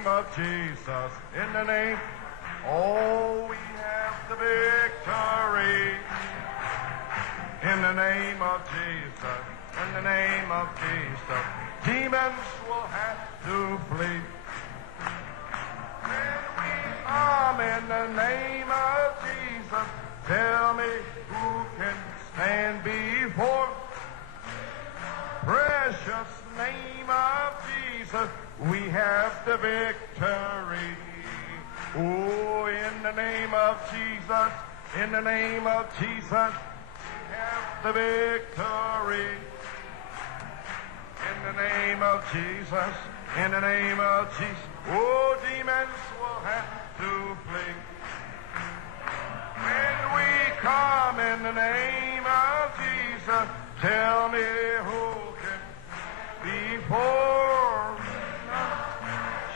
name of Jesus, in the name, oh, we have the victory. In the name of Jesus, in the name of Jesus, demons will have to flee. When we come in the name of Jesus, tell me who can stand before precious name of Jesus, we have the victory. Oh, in the name of Jesus, in the name of Jesus, we have the victory. In the name of Jesus, in the name of Jesus, oh, demons will have to flee. When we come in the name of Jesus, tell me who can before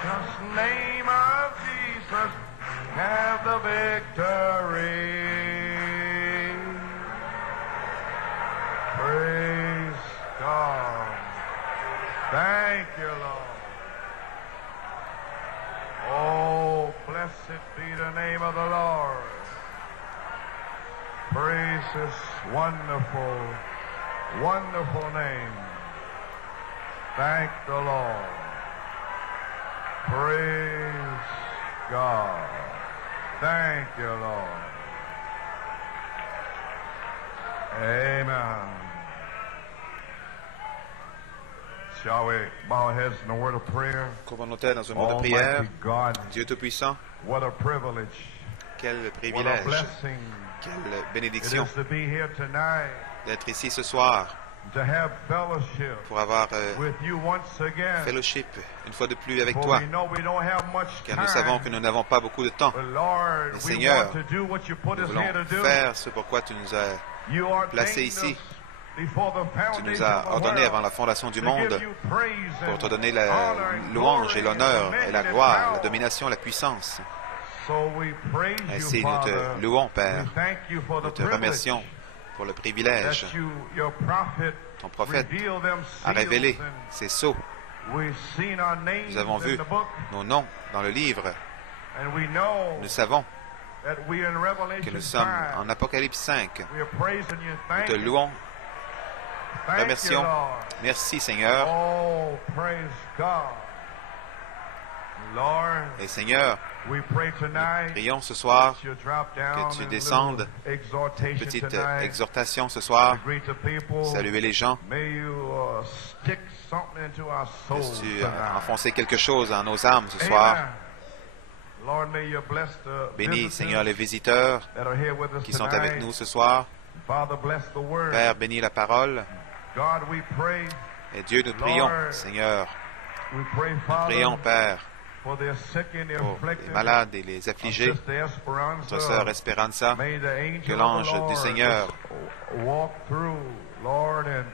just name of Jesus have the victory. Praise God. Thank you, Lord. Oh, blessed be the name of the Lord. Praise His wonderful, wonderful name. Thank the Lord. Praise God. Thank you, Lord. Amen. Shall we bow our heads in a word of prayer? Couvrons nos têtes dans un mot de prière. Almighty God, Dieu Tout-Puissant, what a privilege, quel what a privilège, blessing quelle it bénédiction is to be here tonight, d'être ici ce soir to have fellowship pour avoir with you once again. fellowship une fois de plus avec For toi, we know we don't have much car nous savons que time, nous n'avons pas beaucoup de temps. but Lord, Mais we Seigneur, want to do what you put Nous us voulons here to do. faire ce pourquoi tu nous as You placés ordained ici. us before the Tu nous foundation as of the ordonné world avant la fondation du to monde give you praise pour te and donner la honor and louange et glory and l'honneur et la dominion and gloire, la power. domination, la puissance. So we praise Ainsi, you, nous Father. te louons, Père. We thank you for the Nous te privilege remercions pour le privilège. that your prophet Ton prophète revealed them a seals, révélé and ces sceaux. we've seen our names Nous avons in vu the book, nos noms dans le livre. and we know Nous savons that we are in que Revelation nous sommes 5. en Apocalypse 5. We are praising you. Nous Thank te you. louons, Thank you, remercions. Lord. Merci, Seigneur. Oh, praise God. Lord, Et Seigneur, we pray tonight prions ce soir that you drop down que tu in a descendes, little exhortation petite tonight exhortation ce to soir, greet the people. saluer les gens. May you stick something into our souls Laisses-tu tonight. enfoncer quelque chose dans nos âmes ce soir. Amen. Lord, may you bless the Bénis, visitors Seigneur, les visiteurs that are here with us qui sont tonight. avec nous ce soir. Father, bless the word. Père, bénis la parole. God, we pray. Et Dieu, nous prions, Lord, Seigneur, We pray, nous Father, prions, Père, for the sick and the pour afflicted. les malades et les affligés, Sister Esperanza. notre sœur Esperanza, May the angel que of l'ange the Lord du Seigneur just walk through, Lord, and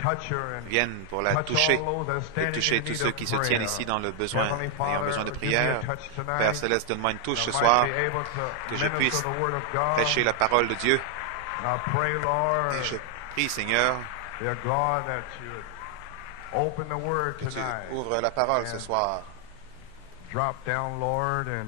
touch her and vienne pour la touch toucher all those that are et standing toucher in tous need ceux of qui se prayer. tiennent ici dans le besoin, Heavenly ayant Father, besoin de give me a prière. touch tonight, Père Céleste, donne-moi une touche ce that I soir, might be able to que je minister puisse the word of God. prêcher la parole de Dieu. And I pray, Lord, Et je prie, Seigneur, dear God, that you open the word que tu tonight. ouvres la parole ce soir Drop down, Lord, and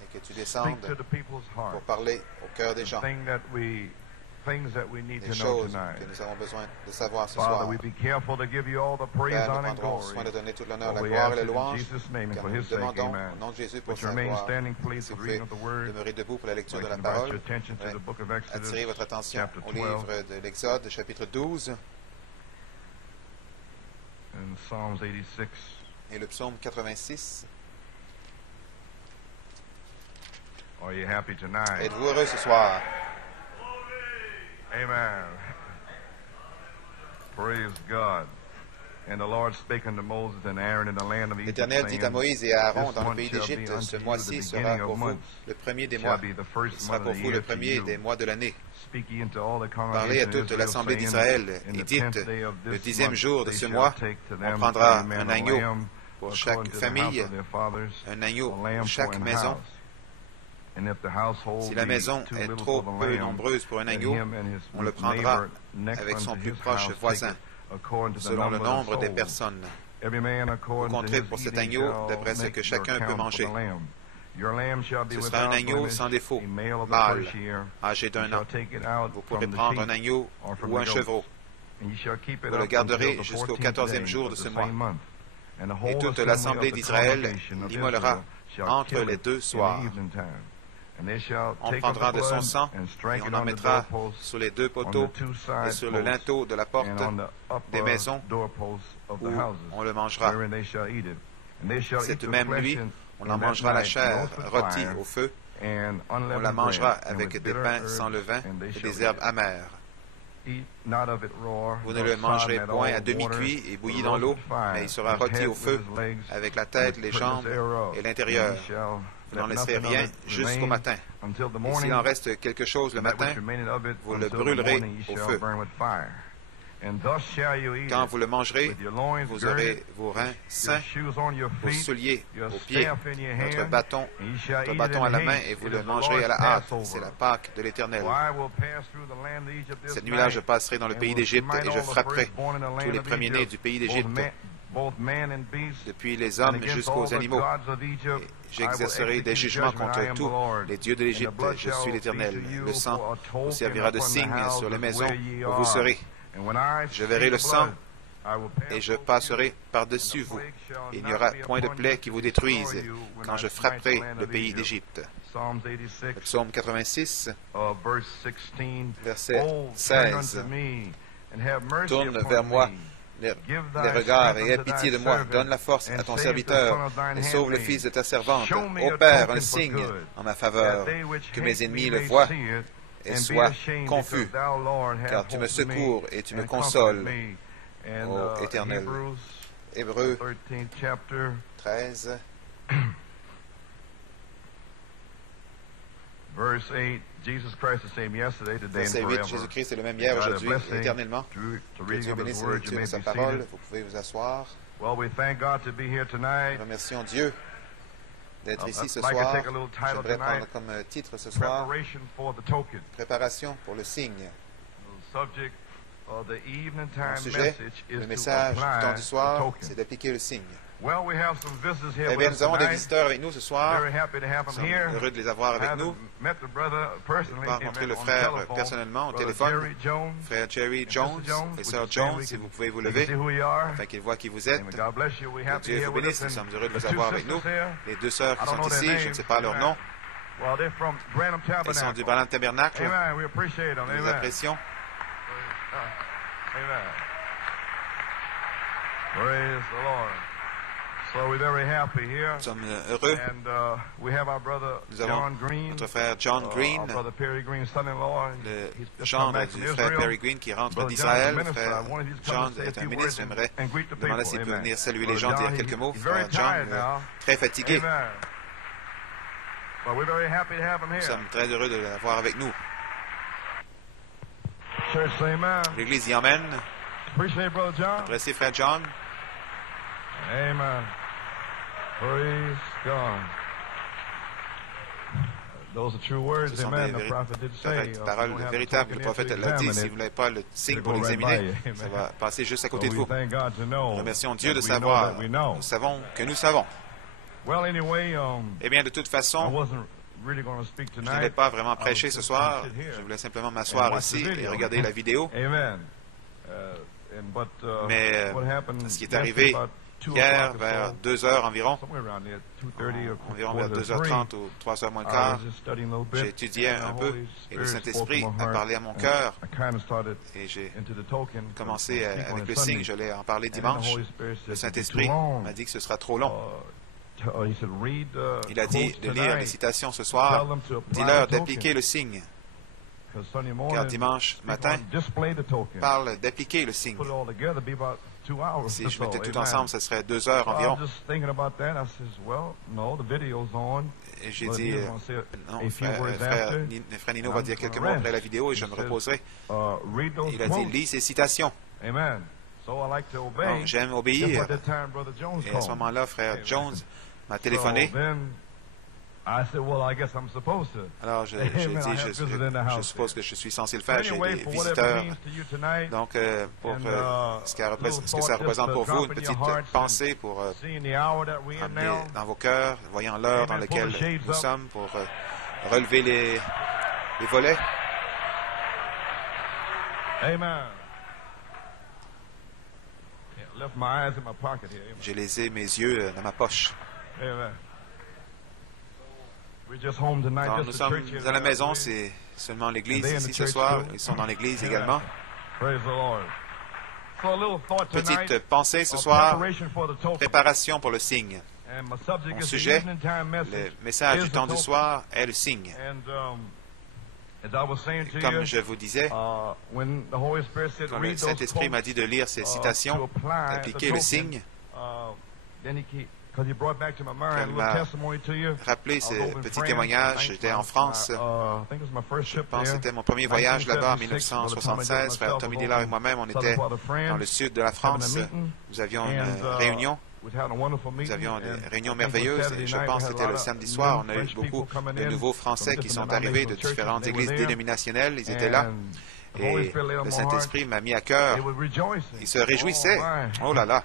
et que tu speak descendes to the people's pour hearts. parler au cœur des gens, Things that we need des to know choses tonight. que nous avons besoin de savoir ce Father, soir. we be careful to give you all the praise, Père, nous honor, and prendrons glory. soin de donner toute l'honneur, For la we gloire ask et la it in louange, Jesus' name and car for nous His le sake, demandons amen. au nom de Jésus pour Would you sa remain gloire. standing, please, Si for vous the reading pouvez of the Word? demeurer debout pour la lecture I'd de like la to invite parole. your attention to the book of Exodus, Attirez votre attention chapter au 12, livre de l'Exode, chapitre 12, and Psalms 86. et le psaume 86. Are you happy tonight? Êtes-vous heureux ce soir? Amen. Praise God. And the Lord spake unto Moses and Aaron in the land of Egypt, L'Éternel dit à saying, Moïse et à Aaron This dans le month pays shall be d'Égypte, unto ce you the mois-ci sera beginning pour of vous months, le premier des shall mois. be the Il first sera month pour of the vous year le to premier you. des mois de l'année. Speak ye unto all the Parlez à congregation of toute Israel, l'assemblée saying, d'Israël In et the dites, 10th day of le this 10e month jour de they ce shall mois, take to on them prendra every man un a agneau lamb pour according chaque to the house famille, of their fathers, un agneau a lamb pour for chaque an maison. house. And if the household Si la be maison too est little trop for the peu lamb, nombreuse pour un then agneau, him and his on le prendra neighbor next avec son unto plus his proche house voisin. taketh selon le nombre des personnes. Vous compterez pour cet agneau d'après ce que chacun peut manger. Ce sera un agneau sans défaut, mâle, âgé d'1 an. Vous pourrez prendre un agneau ou un chevreau. Vous le garderez jusqu'au 14e jour de ce mois. Et toute l'assemblée d'Israël l'immolera entre les 2 soirs. On prendra de son sang et on en mettra sur les 2 poteaux et sur le linteau de la porte des maisons où on le mangera. Cette même nuit, on en mangera la chair rôtie au feu. On la mangera avec des pains sans levain et des herbes amères. Vous ne le mangerez point à demi-cuit et bouilli dans l'eau, mais il sera rôti au feu avec la tête, les jambes et l'intérieur. Vous n'en laisserez rien jusqu'au matin. Et s'il en reste quelque chose le matin, vous le brûlerez au feu. Quand vous le mangerez, vous aurez vos reins sains, vos souliers aux pieds, votre bâton à la main, et vous le mangerez à la hâte. C'est la Pâque de l'Éternel. Cette nuit-là, je passerai dans le pays d'Égypte et je frapperai tous les premiers-nés du pays d'Égypte, depuis les hommes jusqu'aux animaux. J'exercerai des jugements contre tous les dieux de l'Égypte. Je suis l'Éternel. Le sang vous servira de signe sur les maisons où vous serez. Je verrai le sang et je passerai par-dessus vous. Il n'y aura point de plaie qui vous détruise quand je frapperai le pays d'Égypte. Le psaume 86, verset 16. Tourne vers moi les regards et aie pitié de moi. Donne la force à ton serviteur et sauve le fils de ta servante. Ô Père, un signe en ma faveur, que mes ennemis le voient et soient confus, car tu me secours et tu me consoles, ô Éternel. Hébreux 13, verset 8, Jésus-Christ est le même hier, aujourd'hui, et éternellement. Que Dieu bénisse le Dieu de sa parole. Vous pouvez vous asseoir. Nous remercions Dieu d'être ici ce soir. J'aimerais prendre comme titre ce soir Préparation pour le signe. Mon sujet, le message du temps du soir, c'est d'appliquer le signe. Eh bien, nous avons des visiteurs avec nous ce soir. Nous sommes heureux de les avoir avec nous. Je n'ai pas rencontré le frère personnellement au téléphone, frère Jerry Jones et sœur Jones, si vous pouvez vous lever, afin qu'ils voient qui vous êtes. Que Dieu vous bénisse, nous sommes heureux de vous avoir avec nous. Les 2 sœurs qui sont ici, je ne sais pas leur nom. Elles sont du Branham Tabernacle. Nous les apprécions. Praise the Lord. So we're very happy here. Nous sommes heureux. And we have our brother Nous avons John Green, notre frère John Green, our brother Perry Green, son-in-law. le gendre du frère Perry Green qui rentre d'Israël. Le frère John est un ministre. J'aimerais demander s'il peut venir saluer les gens, dire quelques mots. Frère John est très fatigué. Nous sommes très heureux de l'avoir avec nous. L'Église y emmène. Appréciez frère John. Amen. Praise God. Those are true words. Ce sont Amen. The prophet did say. des paroles véritables. Le prophète l'a dit. Si vous n'avez pas le signe pour l'examiner, ça va passer juste à côté de vous. Nous remercions Dieu de savoir. Nous savons que nous savons. Eh bien, de toute façon, je n'allais pas vraiment prêcher ce soir. Je voulais simplement m'asseoir ici et regarder la vidéo. Mais ce qui est arrivé hier, vers 2 heures environ vers 2h30 ou 3h moins le quart, j'ai étudié un peu et le Saint-Esprit a parlé à mon cœur et j'ai commencé avec le signe. Je l'ai en parlé dimanche. Le Saint-Esprit m'a dit que ce sera trop long. Il a dit de lire les citations ce soir. Dis-leur d'appliquer le signe. Car dimanche matin parle d'appliquer le signe. Si je mettais tout ensemble, ce serait 2 heures environ. Et j'ai dit, non, frère Nino va dire quelques mots après la vidéo et je me reposerai. Il a dit, lis ces citations. Donc, j'aime obéir. Et à ce moment-là, frère Jones m'a téléphoné. Alors, j'ai dit, je suppose que je suis censé le faire. J'ai des visiteurs. Donc, pour ce que ça représente pour vous, une petite pensée pour amener dans vos cœurs, voyant l'heure dans laquelle nous sommes, pour relever les volets. J'ai laissé mes yeux dans ma poche. Alors, nous sommes à la maison, c'est seulement l'église ici ce soir. Ils sont dans l'église également. Petite pensée ce soir, préparation pour le signe. Mon sujet, le message du temps du soir est le signe. Comme je vous disais, quand le Saint-Esprit m'a dit de lire ces citations, d'appliquer le signe, il m'a rappelé ce petit témoignage. J'étais en France. Je pense que c'était mon premier voyage là-bas en 1976. Frère Tommy Dillard et moi-même, on était dans le sud de la France. Nous avions une réunion. Nous avions des réunions merveilleuses et je pense que c'était le samedi soir. On a eu beaucoup de nouveaux Français qui sont arrivés de différentes églises dénominationnelles. Ils étaient là. Et le Saint-Esprit m'a mis à cœur. Ils se réjouissaient. Oh là là!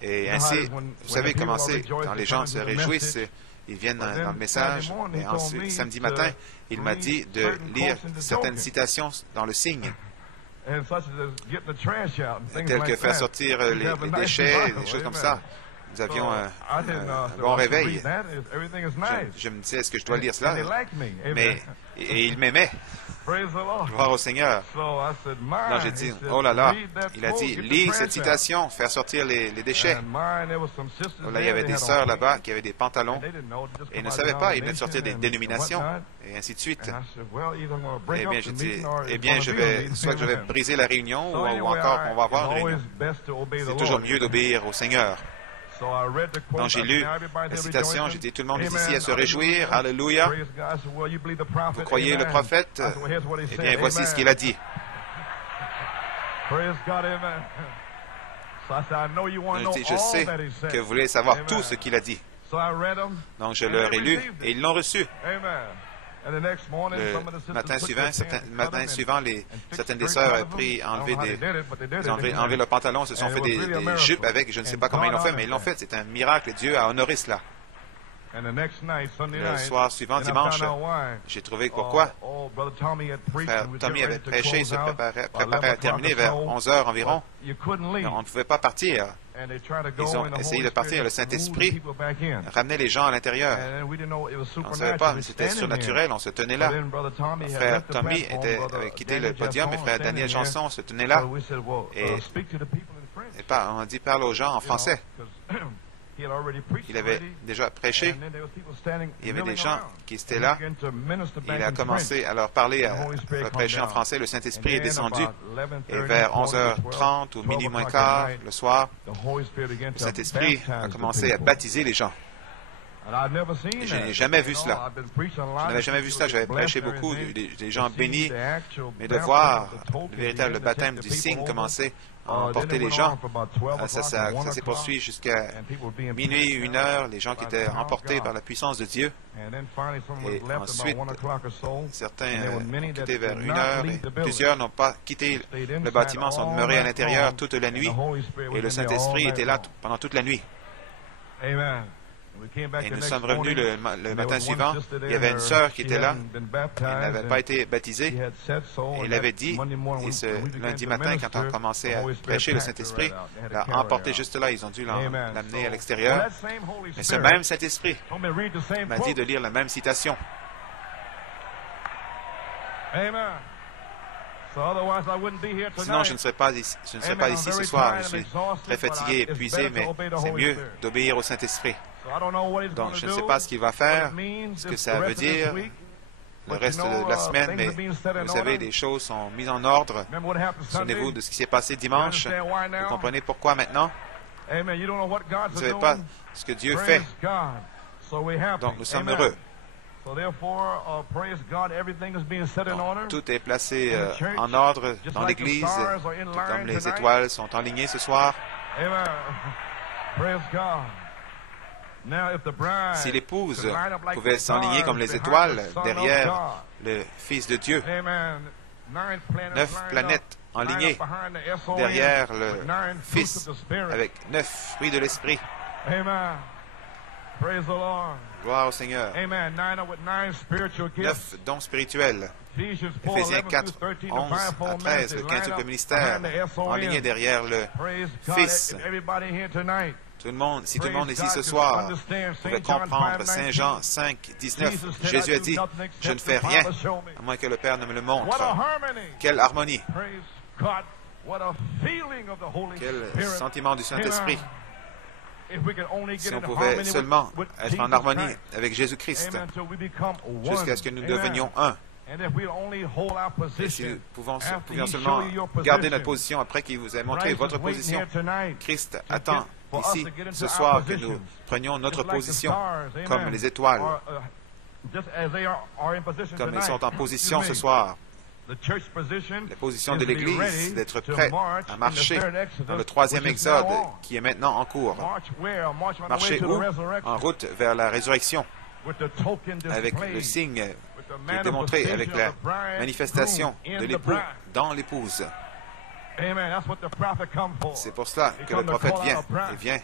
Et ainsi, vous savez comment c'est, quand les gens se réjouissent, ils viennent dans le message, et ensuite, samedi matin, il m'a dit de lire certaines citations dans le signe, telles que faire sortir les déchets, des choses comme ça. Nous avions un bon réveil. Je me disais, est-ce que je dois lire cela? Mais il m'aimait. Gloire au Seigneur. Alors j'ai dit, oh là là, il a dit, lis cette citation, faire sortir les déchets. Là, il y avait des sœurs là-bas qui avaient des pantalons et ils ne savaient pas, ils venaient de sortir des dénominations et ainsi de suite. Eh bien, j'ai dit, soit que je vais briser la réunion ou encore qu'on va avoir une réunion. C'est toujours mieux d'obéir au Seigneur. Donc j'ai lu la citation, j'ai dit, tout le monde est ici à se réjouir, alléluia. Vous croyez le prophète? Eh bien, voici ce qu'il a dit. Je sais que vous voulez savoir tout ce qu'il a dit. Donc je leur ai lu et ils l'ont reçu. Le matin suivant, certaines des sœurs ont enlevé leurs pantalons, se sont fait des jupes avec, je ne sais pas comment ils l'ont fait, mais ils l'ont fait. C'est un miracle, Dieu a honoré cela. Le soir suivant, dimanche, j'ai trouvé pourquoi. Frère Tommy avait prêché, il se préparait à terminer vers 11 heures environ. Non, on ne pouvait pas partir. Ils ont essayé de partir. Le Saint-Esprit ramenait les gens à l'intérieur. On ne savait pas, mais c'était surnaturel. On se tenait là. Frère Tommy avait quitté le podium et frère Daniel Janson se tenait là. Et on a dit, parle aux gens en français. Il avait déjà prêché. Il y avait des gens qui étaient là. Il a commencé à leur parler, à prêcher en français. Le Saint-Esprit est descendu. Et vers 11h30 ou minuit moins quart, le soir, le Saint-Esprit a commencé à baptiser les gens. Et je n'ai jamais vu cela. Je n'avais jamais vu cela. J'avais prêché beaucoup, des gens bénis, mais de voir le véritable baptême du signe commencer à emporter les gens, ça s'est poursuivi jusqu'à minuit, 1h, les gens qui étaient emportés par la puissance de Dieu. Et ensuite, certains ont quitté vers 1h, et plusieurs n'ont pas quitté le bâtiment, sont demeurés à l'intérieur toute la nuit, et le Saint-Esprit était là pendant toute la nuit. Et nous sommes revenus le matin suivant. Il y avait une sœur qui était là. Elle n'avait pas été baptisée. Et il avait dit, et ce lundi matin, quand on commençait à prêcher, le Saint-Esprit l'a emporté juste là. Ils ont dû l'amener à l'extérieur. Mais ce même Saint-Esprit m'a dit de lire la même citation. Sinon, je ne serais pas ici ce soir. Je suis très fatigué, épuisé, mais c'est mieux d'obéir au Saint-Esprit. Donc, je ne sais pas ce qu'il va faire, ce que ça veut dire le reste de la semaine, mais vous savez, les choses sont mises en ordre. Souvenez-vous de ce qui s'est passé dimanche. Vous comprenez pourquoi maintenant? Vous ne savez pas ce que Dieu fait. Donc, nous sommes heureux. Donc, tout est placé en ordre dans l'Église, tout comme les étoiles sont enlignées ce soir. Si l'épouse pouvait s'enligner comme les étoiles derrière le Fils de Dieu, 9 planètes enlignées derrière le Fils avec 9 fruits de l'Esprit. Gloire au Seigneur. 9 dons spirituels. Éphésiens 4, 11 à 13, le quintuple ministère, enligné derrière le Fils. Tout le monde, si tout le monde ici ce soir pouvait comprendre Saint Jean 5, 19, Jésus a dit, « Je ne fais rien, à moins que le Père ne me le montre. » Quelle harmonie! Quel sentiment du Saint-Esprit! Si on pouvait seulement être en harmonie avec Jésus-Christ, jusqu'à ce que nous devenions un. Et si nous pouvions seulement garder notre position après qu'il vous ait montré votre position, Christ attend ici, ce soir, que nous prenions notre position comme les étoiles, comme ils sont en position ce soir. La position de l'Église, d'être prêt à marcher dans le 3e exode qui est maintenant en cours. Marcher où? En route vers la résurrection, avec le signe qui est démontré, avec la manifestation de l'époux dans l'épouse. C'est pour cela que le prophète vient. Il vient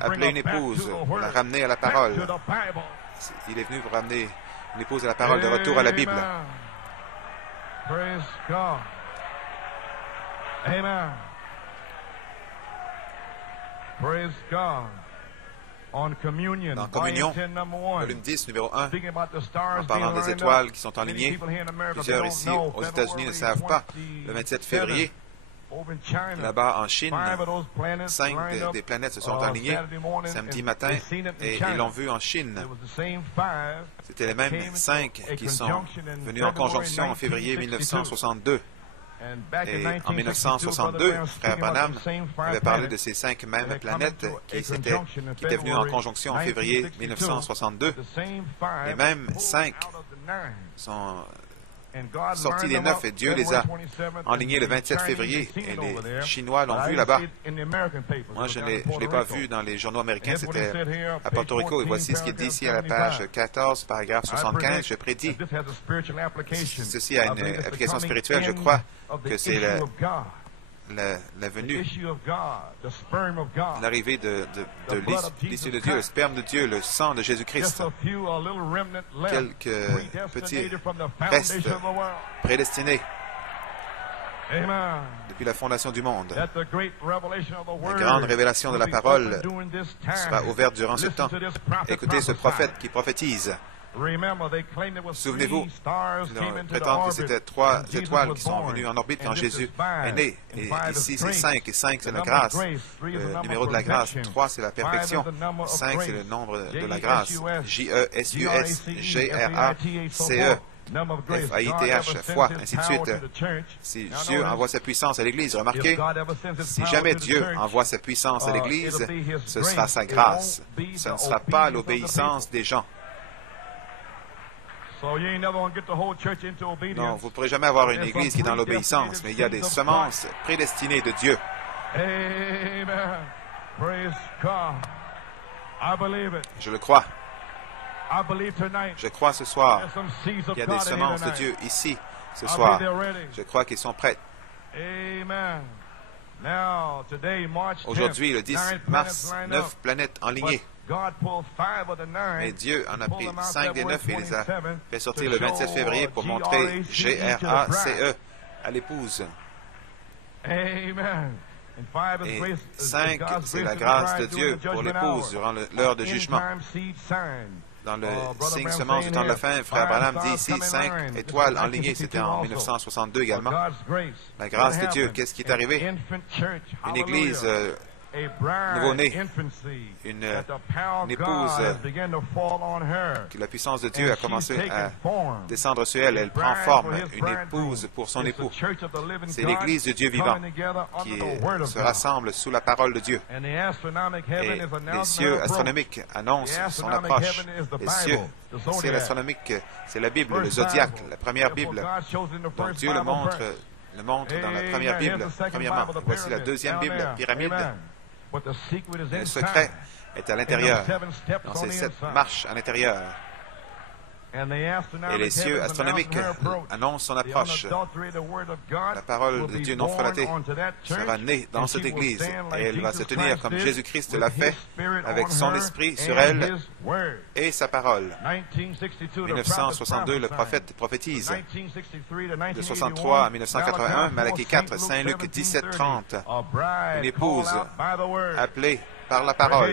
appeler une épouse, la ramener à la parole. Il est venu pour ramener une épouse à la parole de retour à la Bible. Praise God. Amen. Praise God. On communion, dans Communion, volume 10, numéro 1, en parlant des étoiles qui sont enlignées. Plusieurs ici aux États-Unis ne savent pas. Le 27 février, là-bas en Chine, 5 des planètes se sont alignées samedi matin et ils l'ont vu en Chine. C'était les mêmes 5 qui sont venus en conjonction en février 1962. Et en 1962, Frère Branham avait parlé de ces 5 mêmes planètes qui étaient venues en conjonction en février 1962. Les mêmes 5 sont sortis des 9 et Dieu les a enlignés le 27 février et les Chinois l'ont vu là-bas. Moi, je ne l'ai pas vu dans les journaux américains, c'était à Porto Rico. Et voici ce qui est dit ici à la page 14, paragraphe 75. Je prédis, ceci a une application spirituelle, je crois que c'est la venue, l'arrivée de l'issue de Dieu, le sperme de Dieu, le sang de Jésus-Christ. Quelques petits restes prédestinés depuis la fondation du monde. La grande révélation de la parole sera ouverte durant ce temps. Écoutez ce prophète qui prophétise. Souvenez-vous, ils prétendent que c'était 3 étoiles qui sont venues en orbite quand Jésus est né. Et ici, c'est 5, et 5, c'est la grâce. Le numéro de la grâce. 3, c'est la perfection. 5, c'est le nombre de la grâce. J-E-S-U-S, G-R-A-C-E. F-A-I-T-H, foi, ainsi de suite. Si Dieu envoie sa puissance à l'Église, remarquez, si jamais Dieu envoie sa puissance à l'Église, ce sera sa grâce. Ce ne sera pas l'obéissance des gens. Non, vous ne pourrez jamais avoir une Église qui est dans l'obéissance, mais il y a des semences prédestinées de Dieu. Je le crois. Je crois ce soir qu'il y a des semences de Dieu ici, ce soir. Je crois qu'ils sont prêts. Aujourd'hui, le 10 mars, 9 planètes enlignées. Mais Dieu en a pris 5 des 9 et les a fait sortir le 27 février pour montrer G-R-A-C-E à l'épouse. Et 5, c'est la grâce de Dieu pour l'épouse durant l'heure de jugement. Dans le signe semence du temps de la fin, Frère Branham dit ici 5 étoiles enlignées. C'était en 1962 également. La grâce de Dieu, qu'est-ce qui est arrivé? Une église nouveau-née, une épouse que la puissance de Dieu a commencé à descendre sur elle. Elle prend forme, une épouse pour son époux. C'est l'Église de Dieu vivant qui se rassemble sous la parole de Dieu. Et les cieux astronomiques annoncent son approche. Les cieux astronomiques, c'est la Bible, le zodiaque, la première Bible. Donc Dieu le montre dans la première Bible, premièrement. Voici la deuxième Bible, la pyramide. Le secret est à l'intérieur, dans ces 7 marches à l'intérieur. Et les cieux astronomiques annoncent son approche. La parole de Dieu non frelatée sera née dans cette Église et elle va se tenir comme Jésus-Christ l'a fait avec son esprit sur elle et sa parole. 1962, le prophète prophétise. De 63 à 1981, Malachie 4, Saint Luc 17, 30. Une épouse appelée par la parole.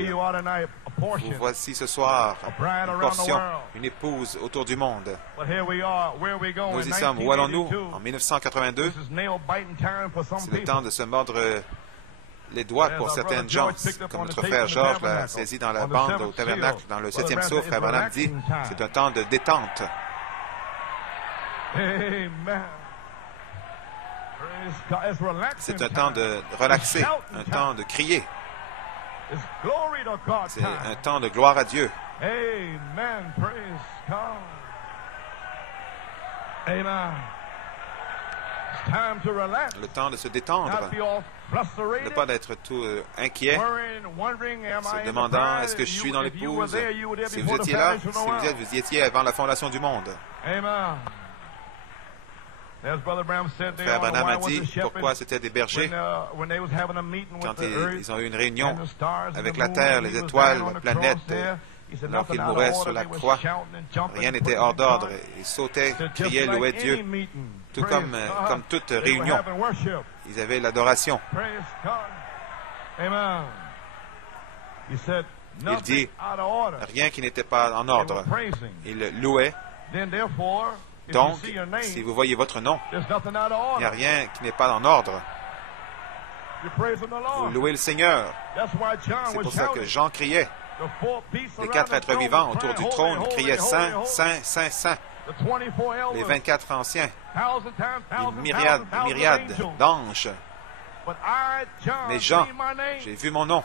Vous voici ce soir une portion, une épouse autour du monde. Nous y sommes. Où allons-nous? En 1982, c'est le temps de se mordre les doigts pour certaines gens. Comme notre frère Georges l'a saisi dans la bande au tabernacle, dans le 7e souffle, Frère Branham dit, c'est un temps de détente. C'est un temps de relaxer, un temps de crier. C'est un temps de gloire à Dieu. Amen. Praise God. Amen. It's time to relax. Le temps de se détendre. Ne pas d'être tout inquiet, se demandant est-ce que je suis dans l'épouse. Si vous étiez là, si vous y étiez avant la fondation du monde. Amen. Frère Branham a dit pourquoi c'était des bergers quand ils ont eu une réunion avec la terre, les étoiles, la planète, alors qu'ils mouraient sur la croix. Rien n'était hors d'ordre. Ils sautaient, criaient, louaient Dieu, tout comme toute réunion. Ils avaient l'adoration. Il dit rien qui n'était pas en ordre. Ils louaient. Donc, si vous voyez votre nom, il n'y a rien qui n'est pas en ordre. Vous louez le Seigneur. C'est pour ça que Jean criait. Les 4 êtres vivants autour du trône criaient Saint, Saint, Saint, Saint. Les 24 anciens, une myriade d'anges. Mais Jean, j'ai vu mon nom.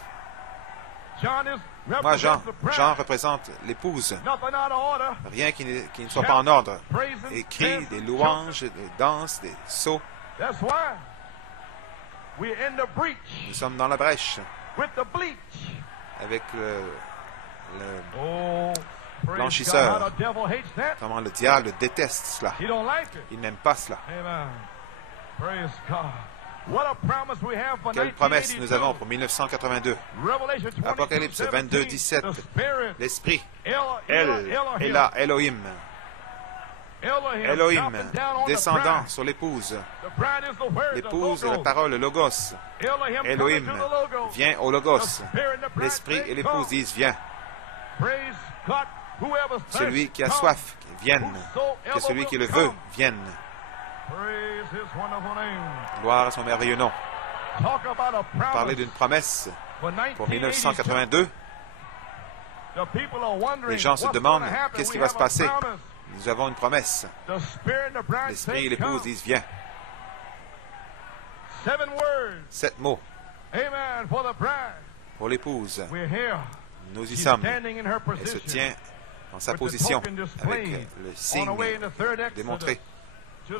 Moi, Jean représente l'épouse. Rien qui ne soit pas en ordre. Des cris, des louanges, des danses, des sauts. Nous sommes dans la brèche avec le blanchisseur. Comment le diable déteste cela. Il n'aime pas cela. Quelle promesse nous avons pour 1982. Apocalypse 22, 17. L'Esprit, Ella, Elohim. Elohim, descendant sur l'épouse. L'épouse est la parole, le Logos. Elohim vient au Logos. L'Esprit et l'épouse disent, viens. Celui qui a soif, vienne. Que celui qui le veut, vienne. Gloire à son merveilleux nom. Parler d'une promesse pour 1982. Les gens se demandent qu'est-ce qui va se passer. Nous avons une promesse. L'Esprit et l'épouse disent viens. 7 mots pour l'épouse. Nous y sommes. Elle se tient dans sa position avec le signe démontré.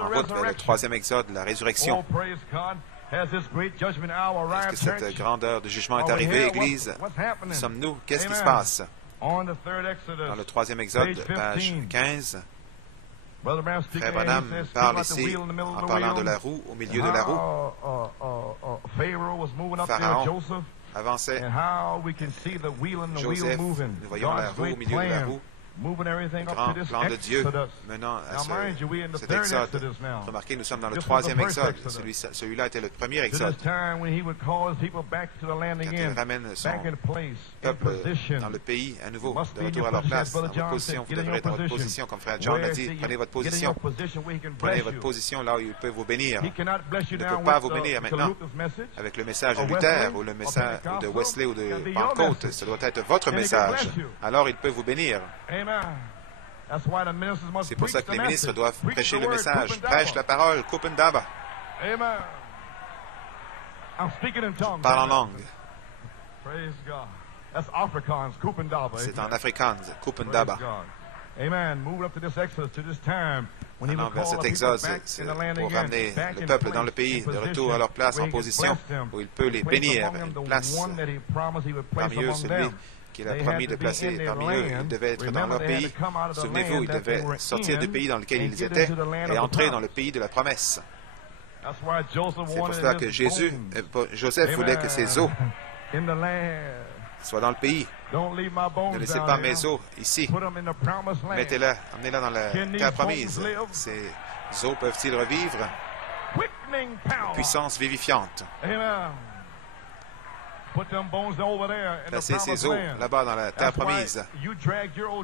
En route vers le 3e exode, la résurrection. Est-ce que cette grande heure de jugement est arrivée, Église? Où sommes-nous? Qu'est-ce qui se passe? Dans le 3e exode, page 15, Frère Branham parle ici, en parlant de la roue, au milieu de la roue. Pharaon avançait. Joseph, nous voyons la roue au milieu de la roue. Le grand plan de Dieu menant à cet exode. Remarquez, nous sommes dans le 3e exode. Celui-là était le premier exode. Quand il ramène son peuple dans le pays à nouveau, de retour à leur place, dans votre position, vous devrez être dans votre position, comme Frère John l'a dit. Prenez votre position. Prenez votre position là où il peut vous bénir. Il ne peut pas vous bénir maintenant avec le message de Luther ou le message de Wesley ou de Pentecôte. Ce doit être votre message. Alors il peut vous bénir. C'est pour ça que les ministres doivent prêcher le message. Prêche la parole, Kupendaba. Parle en langue. C'est en afrikaans, Kupendaba. Allant vers cet exode, c'est pour ramener le peuple dans le pays, de retour à leur place en position, où il peut les bénir. Une place parmi eux, celui qu'il a promis de placer parmi eux. Ils devaient être dans leur pays. Souvenez-vous, ils devaient sortir du pays dans lequel ils étaient et entrer dans le pays de la promesse. C'est pour cela que Joseph voulait que ses os soient dans le pays. Ne laissez pas mes os ici. Mettez-les, emmenez-les dans la terre promise. Ces os peuvent-ils revivre? Puissance vivifiante. Placez ces os là-bas dans la terre promise.